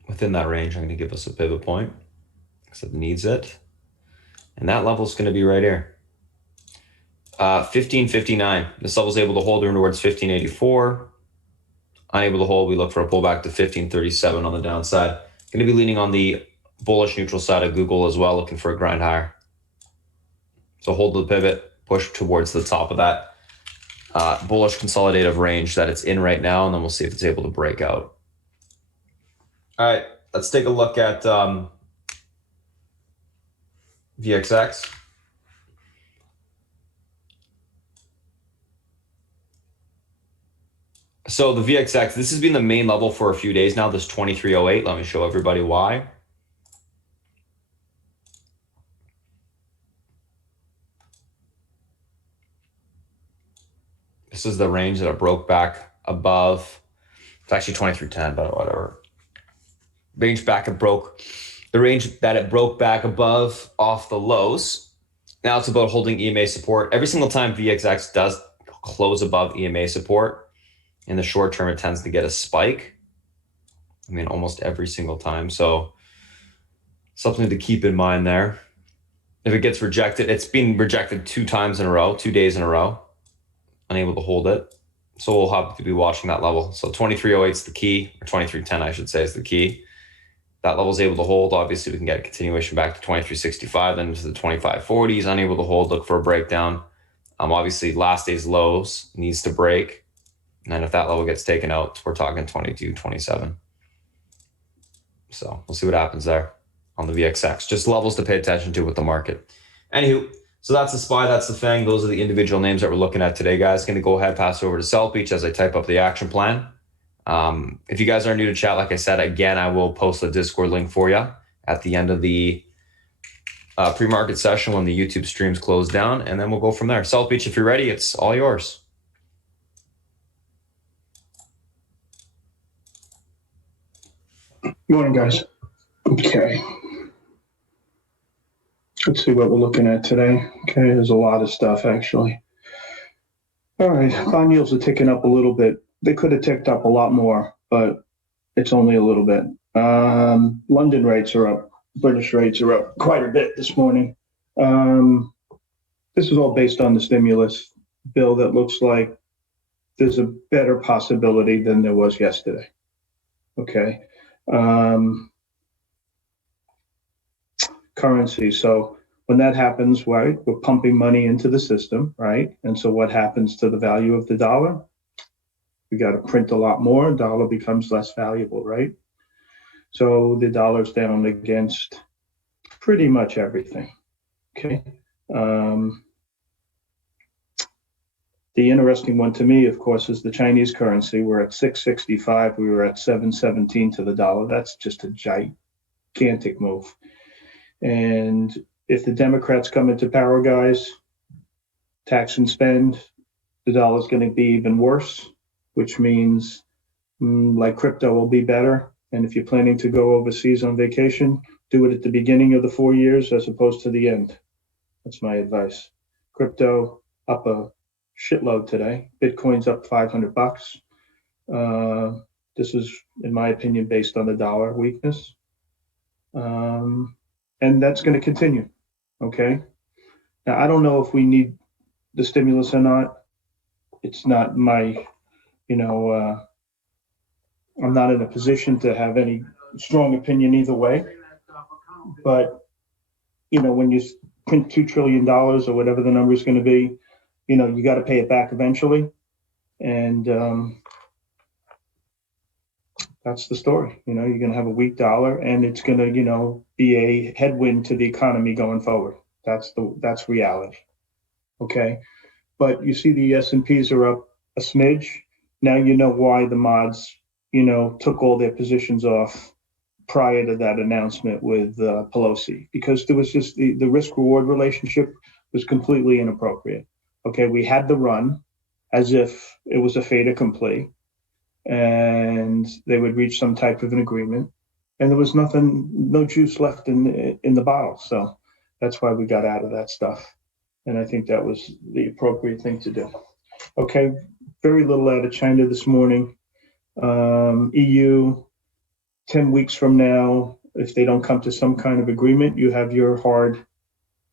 Within that range, I'm going to give us a pivot point because it needs it. And that level is going to be right here. 1559. This level is able to hold towards 1584. Unable to hold, we look for a pullback to 1537 on the downside. Going to be leaning on the bullish neutral side of Google as well, looking for a grind higher. So hold the pivot, push towards the top of that bullish consolidative range that it's in right now, and then we'll see if it's able to break out. All right, let's take a look at VXX. So the VXX, this has been the main level for a few days now, this 2308. Let me show everybody why. This is the range that it broke back above. It's actually 2310, but whatever. The range that it broke back above off the lows. Now it's about holding EMA support. Every single time VXX does close above EMA support, in the short term, it tends to get a spike. I mean, almost every single time. So something to keep in mind there. If it gets rejected, it's been rejected 2 days in a row, unable to hold it. So we'll have to be watching that level. So 2308 is the key, or 2310, I should say, is the key. That level is able to hold. Obviously, we can get a continuation back to 2365, then to the 2540s. Unable to hold, look for a breakdown. Obviously, last day's lows needs to break. And then if that level gets taken out, we're talking 2227. So we'll see what happens there on the VXX. Just levels to pay attention to with the market. Anywho, so that's the SPY, that's the FANG. Those are the individual names that we're looking at today, guys. Going to go ahead, pass over to South Beach as I type up the action plan. If you guys are new to chat, like I said, again, I will post the Discord link for you at the end of the pre-market session when the YouTube streams close down, and then we'll go from there. South Beach, if you're ready, it's all yours. Morning, guys. Okay. Let's see what we're looking at today. Okay, there's a lot of stuff, actually. All right, bond yields are ticking up a little bit. They could have ticked up a lot more, but it's only a little bit. London rates are up. British rates are up quite a bit this morning. This is all based on the stimulus bill that looks like there's a better possibility than there was yesterday. Okay. Currency. So when that happens, right, we're pumping money into the system, right? And so what happens to the value of the dollar? We got to print a lot more, dollar becomes less valuable, right? So the dollar's down against pretty much everything, okay? The interesting one to me, of course, is the Chinese currency. We're at 665, we were at 717 to the dollar. That's just a gigantic move. And if the Democrats come into power, guys, tax and spend, the dollar is going to be even worse, which means like crypto will be better. And if you're planning to go overseas on vacation, do it at the beginning of the 4 years as opposed to the end. That's my advice. Crypto up a shitload today. Bitcoin's up $500. This is, in my opinion, based on the dollar weakness. And that's going to continue. Okay. Now, I don't know if we need the stimulus or not. It's not my, I'm not in a position to have any strong opinion either way. But, when you print $2 trillion or whatever the number is going to be, you got to pay it back eventually. And that's the story. You're going to have a weak dollar and it's going to, be a headwind to the economy going forward. That's reality. Okay. But you see the S&Ps are up a smidge. Now you know why the mods, took all their positions off prior to that announcement with Pelosi, because there was just the risk-reward relationship was completely inappropriate. Okay, we had the run as if it was a fait accompli, and they would reach some type of an agreement, and there was no juice left in the bottle. So that's why we got out of that stuff, and I think that was the appropriate thing to do. Okay, very little out of China this morning. EU, 10 weeks from now, if they don't come to some kind of agreement, you have your hard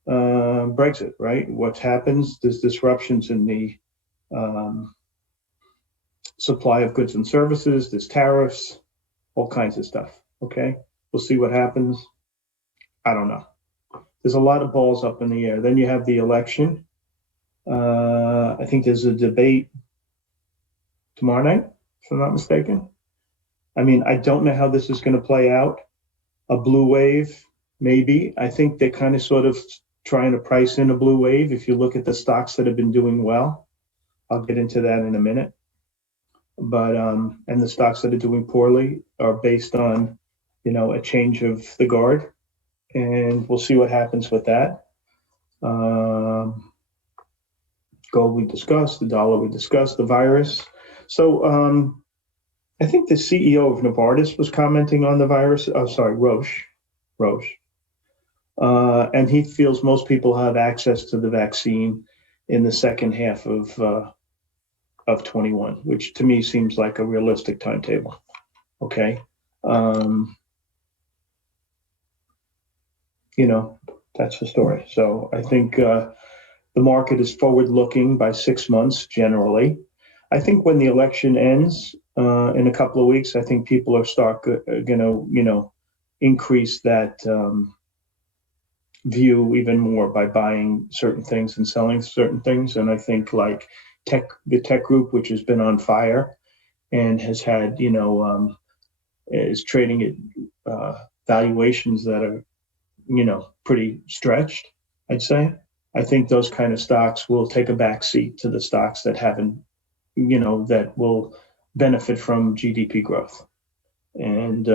Brexit, right? What happens? There's disruptions in the supply of goods and services, there's tariffs, all kinds of stuff, okay? We'll see what happens. I don't know. There's a lot of balls up in the air. Then you have the election. I think there's a debate tomorrow night, if I'm not mistaken. I mean, I don't know how this is going to play out. A blue wave, maybe. I think they're kind of sort of trying to price in a blue wave. If you look at the stocks that have been doing well, I'll get into that in a minute. But, and the stocks that are doing poorly are based on, a change of the guard. And we'll see what happens with that. Gold we discussed, the dollar we discussed, the virus. So, I think the CEO of Novartis was commenting on the virus. Oh, sorry, Roche. And he feels most people have access to the vaccine in the second half of 21, which to me seems like a realistic timetable. Okay. That's the story. So I think the market is forward looking by 6 months generally. I think when the election ends in a couple of weeks, I think people are going to, increase that view even more by buying certain things and selling certain things. And I think like the tech group, which has been on fire and has had, is trading at valuations that are, pretty stretched, I'd say. I think those kind of stocks will take a back seat to the stocks that haven't, that will benefit from GDP growth. And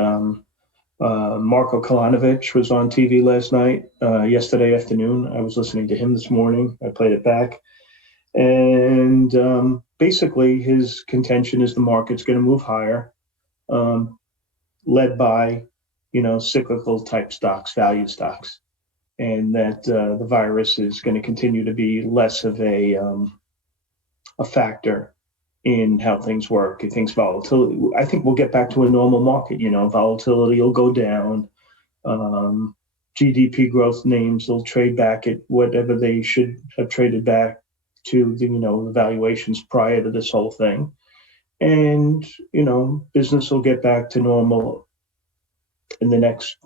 Marko Kolanovic was on TV last night, yesterday afternoon. I was listening to him this morning. I played it back. And basically his contention is the market's going to move higher, led by, cyclical type stocks, value stocks. And that the virus is going to continue to be less of a factor in how things work. He thinks volatility. I think we'll get back to a normal market. Volatility will go down. GDP growth names will trade back at whatever they should have traded back to the valuations prior to this whole thing. And, business will get back to normal in the next,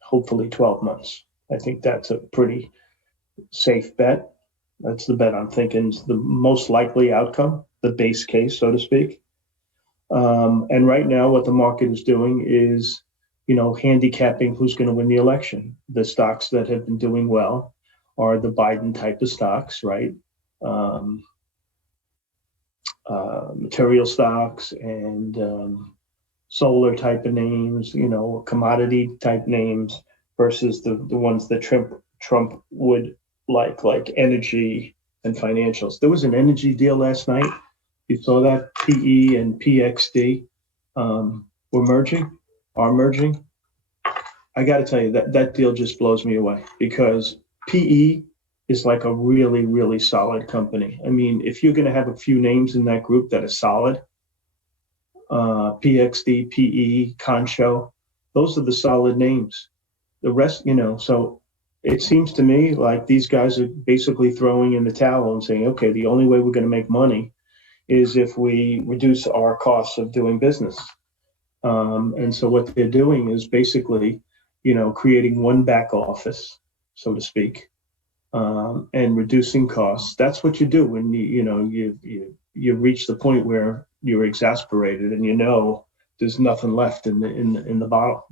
hopefully 12 months. I think that's a pretty safe bet. That's the bet I'm thinking is the most likely outcome, the base case, so to speak. And right now, what the market is doing is, handicapping who's going to win the election. The stocks that have been doing well are the Biden type of stocks, right? Material stocks and solar type of names, commodity type names versus the ones that Trump would like energy and financials. There was an energy deal last night. You saw that PE and PXD are merging. I got to tell you that deal just blows me away because PE is like a really, really solid company. I mean, if you're going to have a few names in that group that are solid, PXD, PE, Concho, those are the solid names. The rest, so it seems to me like these guys are basically throwing in the towel and saying, okay, the only way we're going to make money is if we reduce our costs of doing business. And so what they're doing is basically, creating one back office, so to speak, and reducing costs. That's what you do when you reach the point where you're exasperated and there's nothing left in the bottle,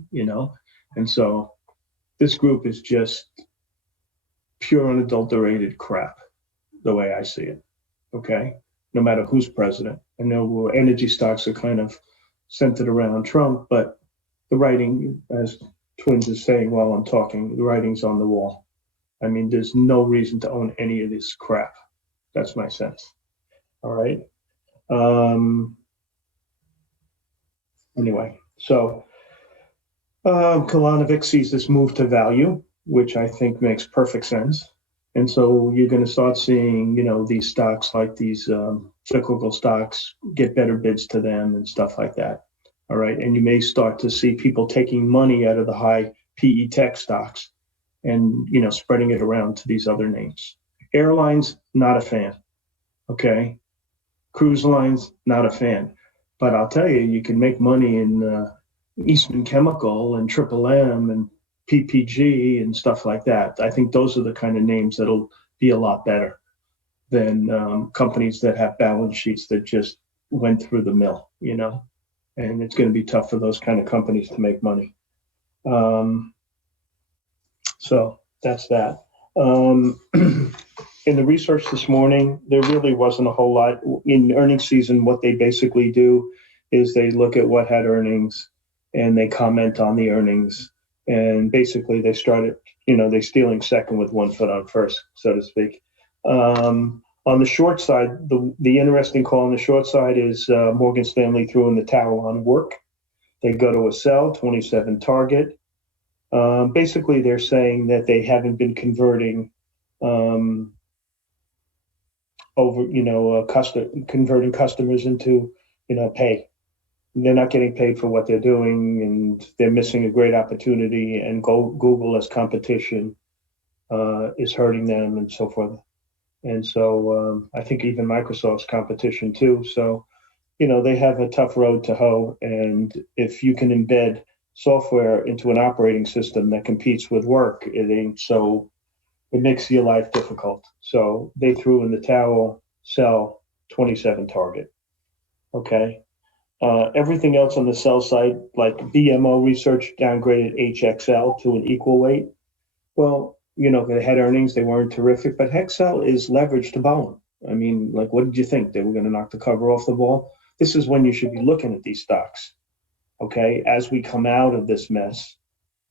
and so this group is just pure unadulterated crap, the way I see it. Okay, no matter who's president. I know energy stocks are kind of centered around Trump, but the writing, as Twins is saying while I'm talking, the writing's on the wall. I mean, there's no reason to own any of this crap. That's my sense. All right. Anyway, so Kalanovic sees this move to value, which I think makes perfect sense. And so you're going to start seeing, these stocks like these cyclical stocks get better bids to them and stuff like that. All right. And you may start to see people taking money out of the high PE tech stocks and, spreading it around to these other names. Airlines, not a fan. Okay. Cruise lines, not a fan. But I'll tell you, you can make money in Eastman Chemical and Triple M and PPG and stuff like that. I think those are the kind of names that'll be a lot better than companies that have balance sheets that just went through the mill, and it's going to be tough for those kind of companies to make money. So that's that. In the research this morning, there really wasn't a whole lot. In earnings season, what they basically do is they look at what had earnings and they comment on the earnings. And basically they started, they're stealing second with one foot on first, so to speak. On the short side, the interesting call on the short side is Morgan Stanley threw in the towel on work. They go to a sell, 27 target. Basically, they're saying that they haven't been converting converting customers into, pay. They're not getting paid for what they're doing, and they're missing a great opportunity. And Google as competition is hurting them, and so forth. And so I think even Microsoft's competition too. So, they have a tough road to hoe. And if you can embed software into an operating system that competes with work, it makes your life difficult. So they threw in the towel, sell, 27 target. Okay. Everything else on the sell side, like BMO Research downgraded HXL to an equal weight. Well, they had earnings, they weren't terrific, but Hexcel is leveraged to Boeing. I mean, what did you think? They were going to knock the cover off the ball? This is when you should be looking at these stocks. Okay. As we come out of this mess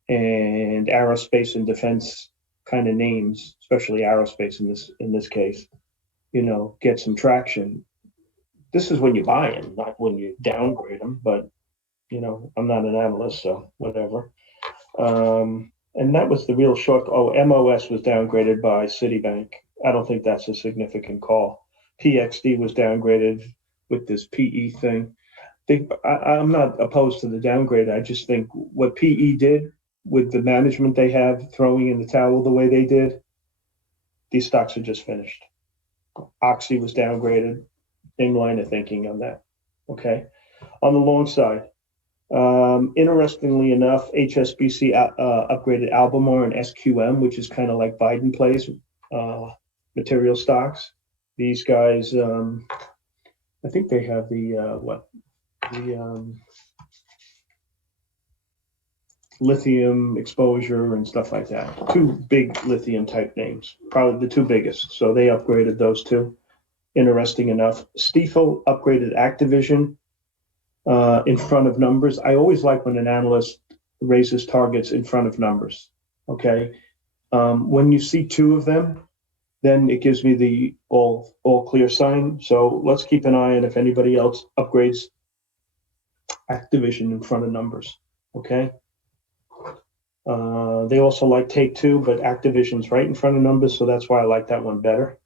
and aerospace and defense kind of names, especially aerospace in this case, get some traction. This is when you buy them, not when you downgrade them. But I'm not an analyst, so whatever. And that was the real short. MOS was downgraded by Citibank. I don't think that's a significant call. PXD was downgraded with this PE thing. I'm not opposed to the downgrade. I just think what PE did with the management they have throwing in the towel the way they did, these stocks are just finished. Oxy was downgraded. Same line of thinking on that. Okay. On the long side, interestingly enough, HSBC upgraded Albemarle and SQM, which is kind of like Biden plays material stocks. These guys, I think they have the lithium exposure and stuff like that. Two big lithium type names, probably the two biggest. So they upgraded those two. Interesting enough, Stifel upgraded Activision in front of numbers. I always like when an analyst raises targets in front of numbers. Okay. When you see two of them, then it gives me the all clear sign. So let's keep an eye on if anybody else upgrades Activision in front of numbers. Okay. They also like Take Two, but Activision's right in front of numbers, so that's why I like that one better.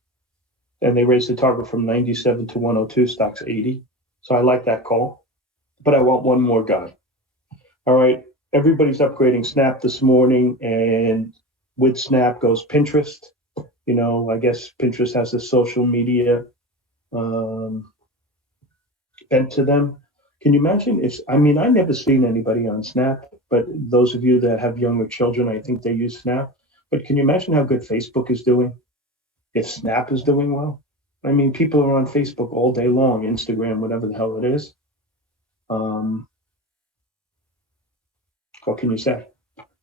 And they raised the target from 97 to 102, stocks 80. So I like that call, but I want one more guy. All right, everybody's upgrading Snap this morning, and with Snap goes Pinterest. You know, I guess Pinterest has a social media bent to them. Can you imagine if, I mean, I've never seen anybody on Snap, but those of you that have younger children, I think they use Snap. But can you imagine how good Facebook is doing if Snap is doing well? I mean, people are on Facebook all day long, Instagram, whatever the hell it is. What can you say,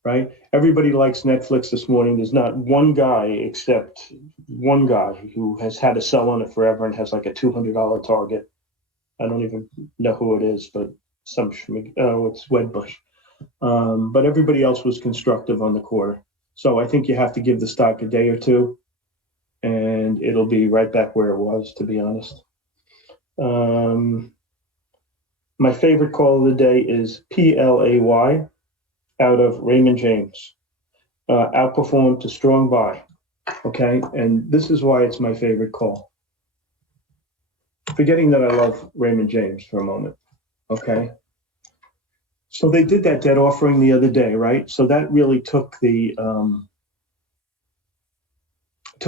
right? Everybody likes Netflix this morning. There's not one guy except one guy who has had to sell on it forever and has like a $200 target. I don't even know who it is, but it's Wedbush. But everybody else was constructive on the quarter. So I think you have to give the stock a day or two, and it'll be right back where it was, to be honest. My favorite call of the day is PLAY out of Raymond James. Outperformed to strong buy. Okay, and this is why it's my favorite call. Forgetting that I love Raymond James for a moment. Okay. So they did that debt offering the other day, right? So that really took a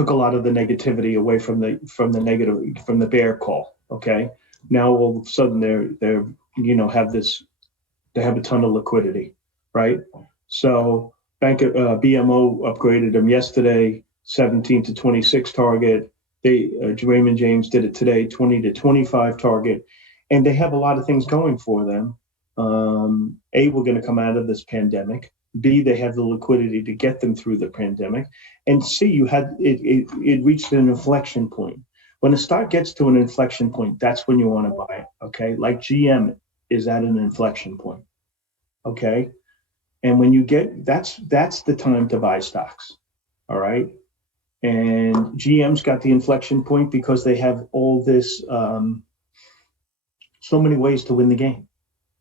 lot of the negativity away from the bear call. Okay. Now all of a sudden they have a ton of liquidity, right? So BMO upgraded them yesterday, 17 to 26 target. Raymond James did it today, 20 to 25 target, and they have a lot of things going for them. A, we're going to come out of this pandemic. B, they have the liquidity to get them through the pandemic. And C, it reached an inflection point. When a stock gets to an inflection point, that's when you want to buy it. Okay, like GM is at an inflection point. Okay, and when you get that's the time to buy stocks. All right. And GM's got the inflection point because they have all this, so many ways to win the game.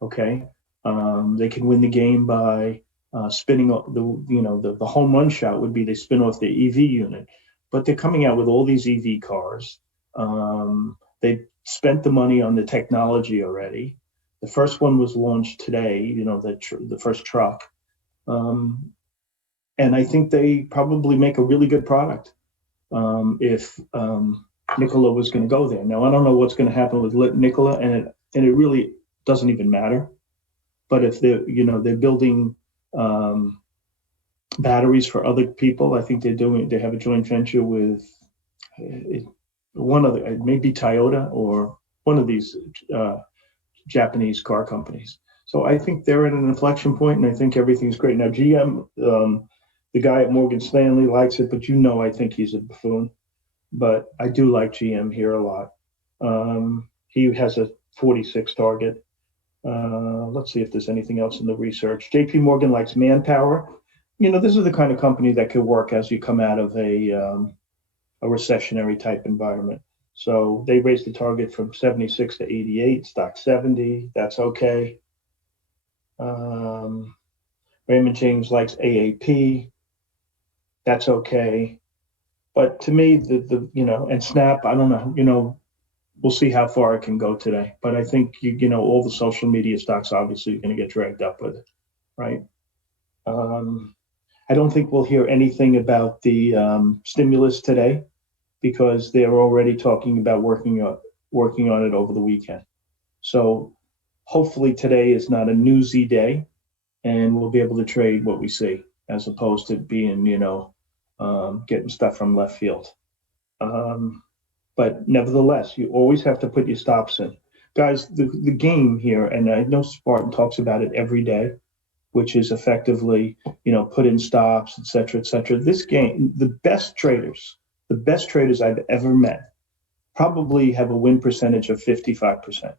Okay, they can win the game by spinning the home run shot would be they spin off the EV unit, but they're coming out with all these EV cars. They spent the money on the technology already. The first one was launched today. The first truck. And I think they probably make a really good product if Nikola was going to go there. Now, I don't know what's going to happen with Nikola, and it really doesn't even matter. But if they're building batteries for other people, I think they have a joint venture with one of maybe Toyota or one of these Japanese car companies. So I think they're at an inflection point, and I think everything's great. Now, GM, the guy at Morgan Stanley likes it, but I think he's a buffoon. But I do like GM here a lot. He has a 46 target. Let's see if there's anything else in the research. JP Morgan likes Manpower. This is the kind of company that could work as you come out of a recessionary type environment. So they raised the target from 76 to 88, stock 70. That's okay. Raymond James likes AAP. That's okay. But to me, and Snap, I don't know, we'll see how far it can go today. But I think, all the social media stocks obviously are going to get dragged up with it, right? I don't think we'll hear anything about the stimulus today because they're already talking about working on it over the weekend. So hopefully today is not a newsy day, and we'll be able to trade what we see as opposed to being, getting stuff from left field. But nevertheless, you always have to put your stops in. Guys, the game here, and I know Spartan talks about it every day, which is effectively, put in stops, et cetera, et cetera. This game, the best traders I've ever met probably have a win percentage of 55%.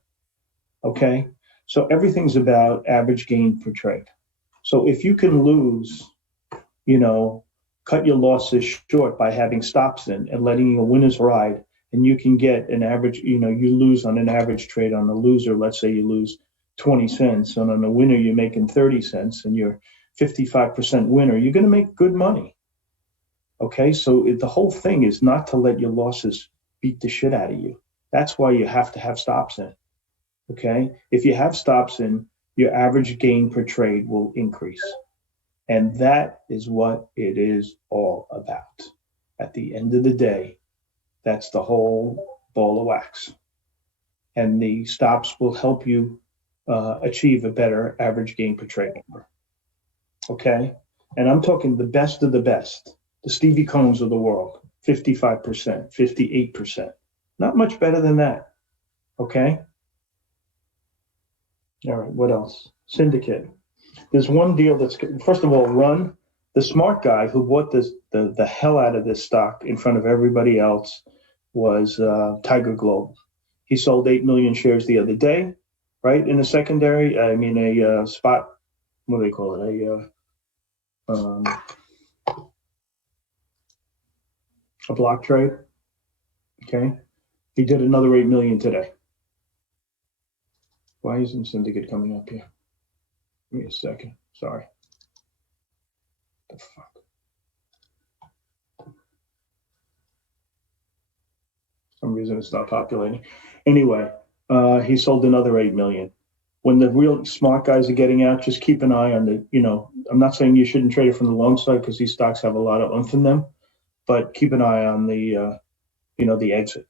Okay? So everything's about average gain per trade. So if you can lose, cut your losses short by having stops in and letting your winners ride. And you can get an average, you lose on an average trade. On a loser, let's say you lose 20 cents, and on a winner, you're making 30 cents, and you're 55% winner, you're going to make good money. Okay, so the whole thing is not to let your losses beat the shit out of you. That's why you have to have stops in. Okay, if you have stops in, your average gain per trade will increase. And that is what it is all about. At the end of the day, that's the whole ball of wax. And the stops will help you achieve a better average gain per trade number. Okay, and I'm talking the best of the best, the Stevie Cohns of the world, 55%, 58%. Not much better than that. Okay. All right, what else? Syndicate. There's one deal that's, first of all, Run, the smart guy who bought the hell out of this stock in front of everybody else was Tiger Global. He sold 8 million shares the other day, right? In a secondary, a spot, what do they call it? A block trade. Okay. He did another 8 million today. Why isn't Syndicate coming up here? Give me a second. Sorry. The fuck? For some reason it's not populating. Anyway, he sold another 8 million. When the real smart guys are getting out, just keep an eye on I'm not saying you shouldn't trade it from the long side because these stocks have a lot of oomph in them, but keep an eye on the exit.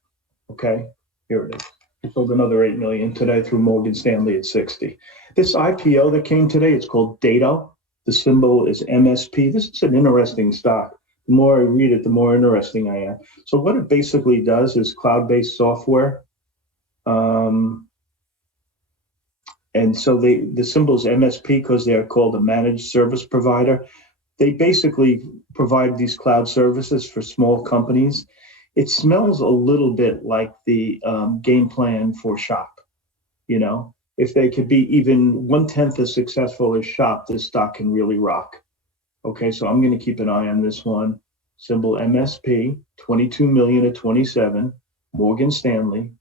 Okay, here it is. He sold another 8 million today through Morgan Stanley at 60. This IPO that came today, it's called Dato. The symbol is MSP. This is an interesting stock. The more I read it, the more interesting I am. So what it basically does is cloud-based software. And so the symbol is MSP because they're called a managed service provider. They basically provide these cloud services for small companies. It smells a little bit like the game plan for Shop. If they could be even 1/10 as successful as Shop, this stock can really rock. Okay, so I'm going to keep an eye on this one. Symbol MSP, 22 million at 27, Morgan Stanley.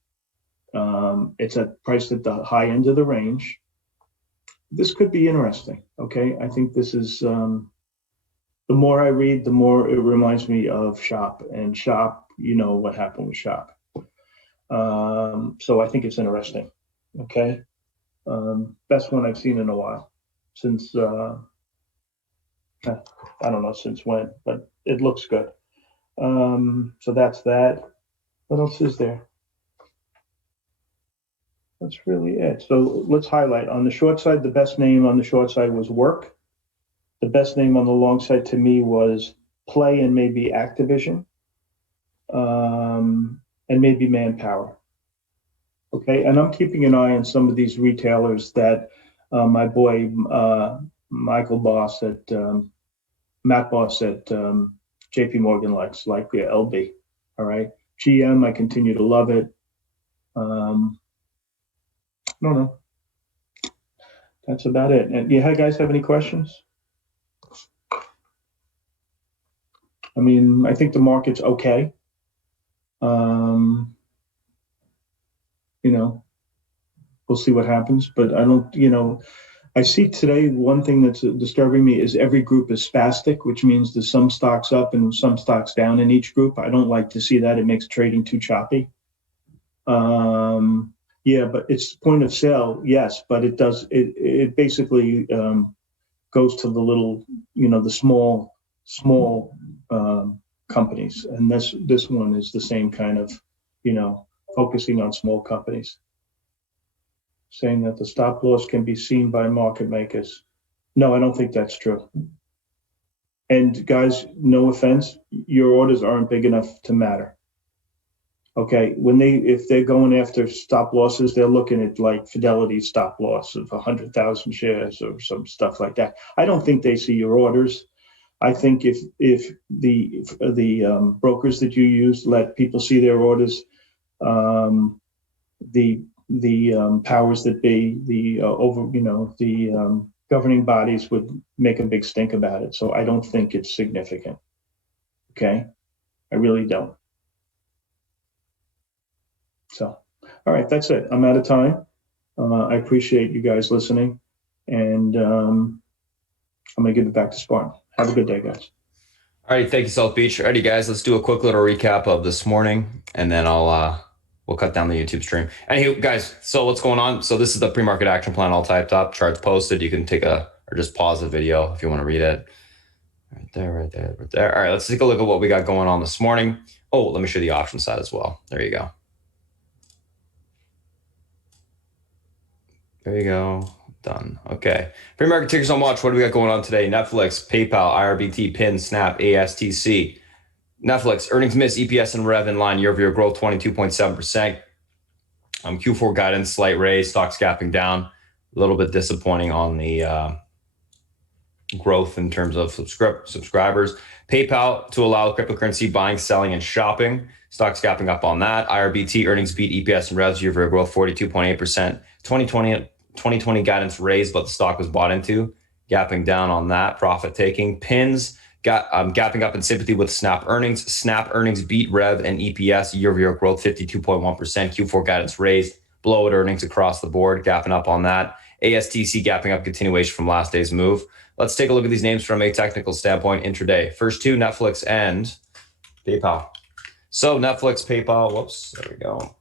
It's priced at the high end of the range. This could be interesting. Okay, I think this is, the more I read, the more it reminds me of Shop, and Shop, what happened with Shop. So I think it's interesting. Okay. Best one I've seen in a while since, I don't know since when, but it looks good. So that's that. What else is there? That's really it. So let's highlight on the short side. The best name on the short side was Work. The best name on the long side to me was Play and maybe Activision, and maybe Manpower. Okay, and I'm keeping an eye on some of these retailers that my boy Matt Boss at JP Morgan likes, like LB. All right, GM, I continue to love it. I don't know. That's about it. And you guys have any questions? I mean, I think the market's okay. We'll see what happens, but I don't, I see today one thing that's disturbing me is every group is spastic, which means there's some stocks up and some stocks down in each group. I don't like to see that. It makes trading too choppy. Yeah, but it's point of sale, yes, but it does, it basically goes to the little, the small companies. And this one is the same kind of, focusing on small companies. Saying that the stop loss can be seen by market makers. No, I don't think that's true. And guys, no offense, your orders aren't big enough to matter. Okay, if they're going after stop losses, they're looking at like Fidelity stop loss of 100,000 shares or some stuff like that. I don't think they see your orders. I think if the brokers that you use let people see their orders, the powers that be, the governing bodies would make a big stink about it. So I don't think it's significant. Okay. I really don't. So, all right, that's it. I'm out of time. I appreciate you guys listening, and I'm gonna give it back to Spartan. Have a good day, guys. All right, thank you, South Beach. Alrighty, guys, let's do a quick little recap of this morning, and then we'll cut down the YouTube stream. Anywho, guys, so what's going on? So this is the pre-market action plan all typed up, charts posted. You can or just pause the video if you want to read it. Right there, right there, right there. All right, let's take a look at what we got going on this morning. Oh, let me show the option side as well. There you go. There you go. Done. Okay. Pre-market tickers on watch. What do we got going on today? Netflix, PayPal, IRBT, PIN, Snap, ASTC. Netflix, earnings miss, EPS and rev in line, year-over-year growth 22.7%. Q4 guidance, slight raise, stocks gapping down. A little bit disappointing on the growth in terms of subscribers. PayPal to allow cryptocurrency buying, selling, and shopping. Stocks gapping up on that. IRBT, earnings beat, EPS and revs, year-over-year growth 42.8%. 2020 guidance raised, but the stock was bought into. Gapping down on that, profit taking. Pins, gapping up in sympathy with Snap earnings. Snap earnings beat rev and EPS, year-over-year growth 52.1%. Q4 guidance raised, blowout earnings across the board, gapping up on that. ASTC gapping up, continuation from last day's move. Let's take a look at these names from a technical standpoint intraday. First two, Netflix and PayPal. So Netflix, PayPal, whoops, there we go.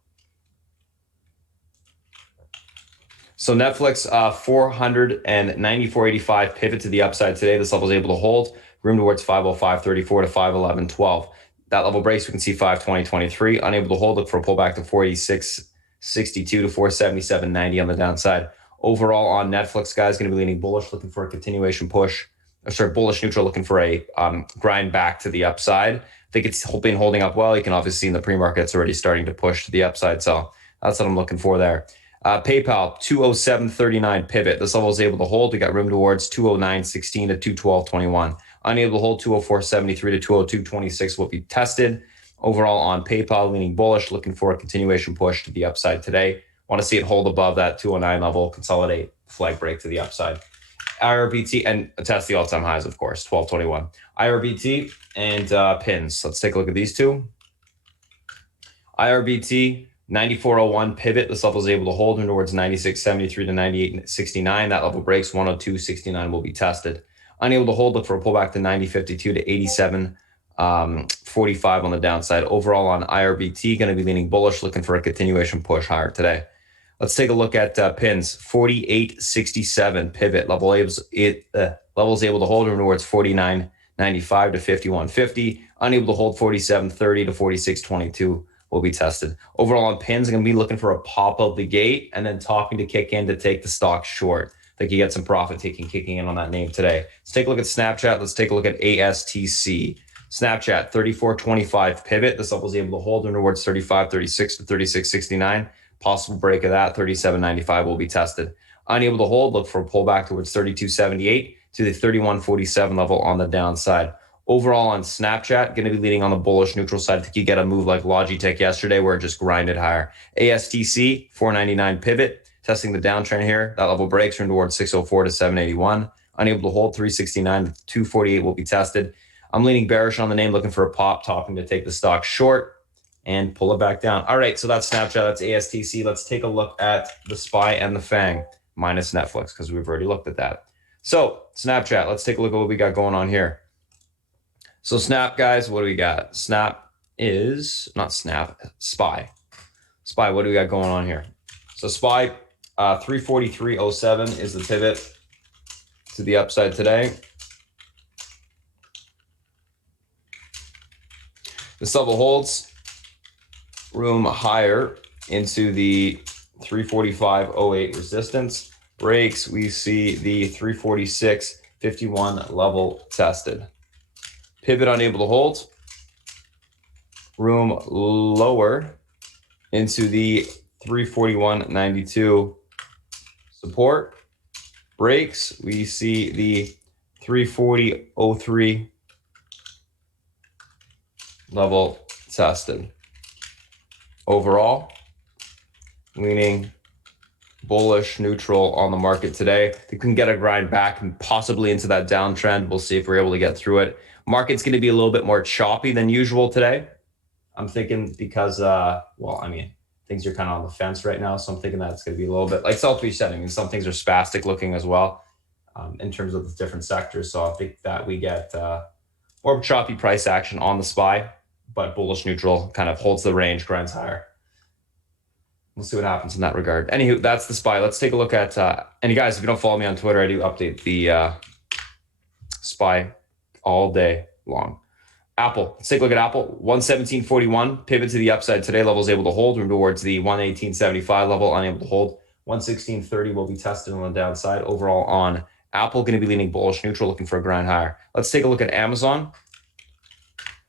So Netflix, 494.85 pivot to the upside today. This level is able to hold. Room towards 505.34 to 511.12. That level breaks, we can see 520.23. Unable to hold, look for a pullback to 486.62 to 477.90 on the downside. Overall on Netflix, guys, going to be leaning bullish, looking for a continuation push. Bullish neutral, looking for a grind back to the upside. I think it's been holding up well. You can obviously see in the pre-market, it's already starting to push to the upside. So that's what I'm looking for there. PayPal, 207.39 pivot. This level is able to hold. We got room towards 209.16 to 212.21. Unable to hold, 204.73 to 202.26 will be tested. Overall on PayPal, leaning bullish, looking for a continuation push to the upside today. Want to see it hold above that 209 level, consolidate, flag break to the upside. IRBT, and test the all-time highs, of course, 12.21. IRBT and pins. Let's take a look at these two. IRBT, 94.01 pivot. This level is able to hold towards 96.73 to 98.69. That level breaks, 102.69 will be tested. Unable to hold, look for a pullback to 90.52 to 87.45 on the downside. Overall on IRBT, going to be leaning bullish, looking for a continuation push higher today. Let's take a look at pins. 48.67 pivot. Level is able to hold towards 49.95 to 51.50. Unable to hold, 47.30 to 46.22 will be tested. Overall on pins, I'm going to be looking for a pop of the gate and then topping to kick in to take the stock short. I think you get some profit taking kicking in on that name today. Let's take a look at Snapchat. Let's take a look at ASTC. Snapchat, 34.25 pivot. This level is able to hold towards 35.36 to 36.69. Possible break of that, 37.95 will be tested. Unable to hold, look for a pullback towards 32.78 to the 31.47 level on the downside. Overall on Snapchat, going to be leading on the bullish neutral side. I think you get a move like Logitech yesterday where it just grinded higher. ASTC, 499 pivot, testing the downtrend here. That level breaks from towards 604 to 781. Unable to hold, 369 to 248 will be tested. I'm leaning bearish on the name, looking for a pop, topping to take the stock short and pull it back down. All right, so that's Snapchat, that's ASTC. Let's take a look at the SPY and the FANG minus Netflix because we've already looked at that. So Snapchat, let's take a look at what we got going on here. So Snap, guys, what do we got? Snap is, not Snap, SPY. SPY, what do we got going on here? So SPY, 343.07 is the pivot to the upside today. This level holds, room higher into the 345.08 resistance. Breaks, we see the 346.51 level tested. Pivot unable to hold. Room lower into the 341.92 support. Breaks, we see the 340.03 level tested. Overall, leaning bullish neutral on the market today. We can get a grind back and possibly into that downtrend. We'll see if we're able to get through it. Market's going to be a little bit more choppy than usual today. I'm thinking because, well, I mean, things are kind of on the fence right now. So I'm thinking that it's going to be a little bit like self-resetting, and some things are spastic looking as well in terms of the different sectors. So I think that we get more choppy price action on the SPY, but bullish neutral kind of holds the range, grinds higher. We'll see what happens in that regard. Anywho, that's the SPY. Let's take a look at, and you guys, if you don't follow me on Twitter, I do update the SPY all day long. Apple, let's take a look at Apple. 117.41, pivot to the upside today. Level is able to hold. We're towards the 118.75 level, unable to hold. 116.30 will be tested on the downside. Overall on Apple, going to be leaning bullish neutral, looking for a grind higher. Let's take a look at Amazon.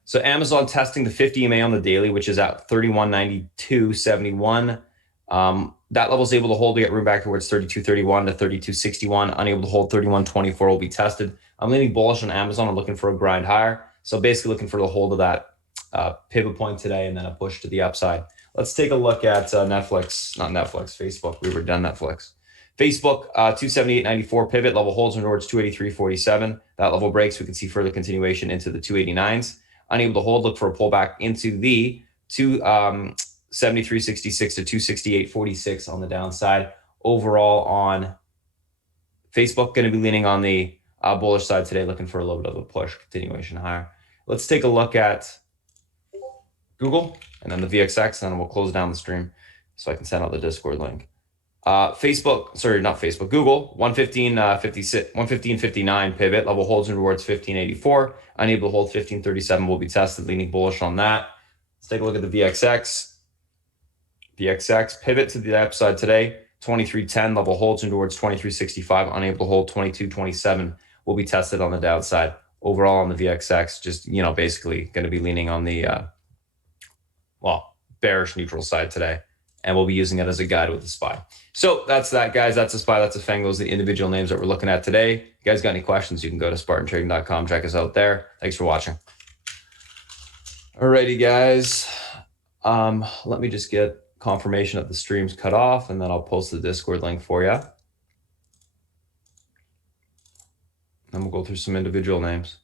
So Amazon testing the 50 EMA on the daily, which is at 31.92.71. That level is able to hold. We get room back towards 32.31 to 32.61. Unable to hold. 31.24 will be tested. I'm leaning bullish on Amazon. I'm looking for a grind higher. So basically looking for the hold of that pivot point today and then a push to the upside. Let's take a look at Facebook. We were done Netflix. Facebook, 278.94 pivot. Level holds towards 283.47. That level breaks. We can see further continuation into the 289s. Unable to hold. Look for a pullback into the 273.66 to 268.46 on the downside. Overall on Facebook, going to be leaning on the bullish side today, looking for a little bit of a push, continuation higher. Let's take a look at Google and then the VXX, and then we'll close down the stream so I can send out the Discord link. Google, 115.59 pivot, level holds towards 15.84, unable to hold. 15.37 will be tested, leaning bullish on that. Let's take a look at the VXX. VXX pivot to the upside today, 23.10, level holds towards 23.65, unable to hold. 22.27 will be tested on the downside. Overall on the VXX, just, basically going to be leaning on the, bearish neutral side today. And we'll be using it as a guide with the SPY. So that's that, guys. That's the SPY. That's the FANG. Those are the individual names that we're looking at today. If you guys got any questions, you can go to SpartanTrading.com. Check us out there. Thanks for watching. Alrighty, guys. Let me just get confirmation that the stream's cut off, and then I'll post the Discord link for you. And we'll go through some individual names.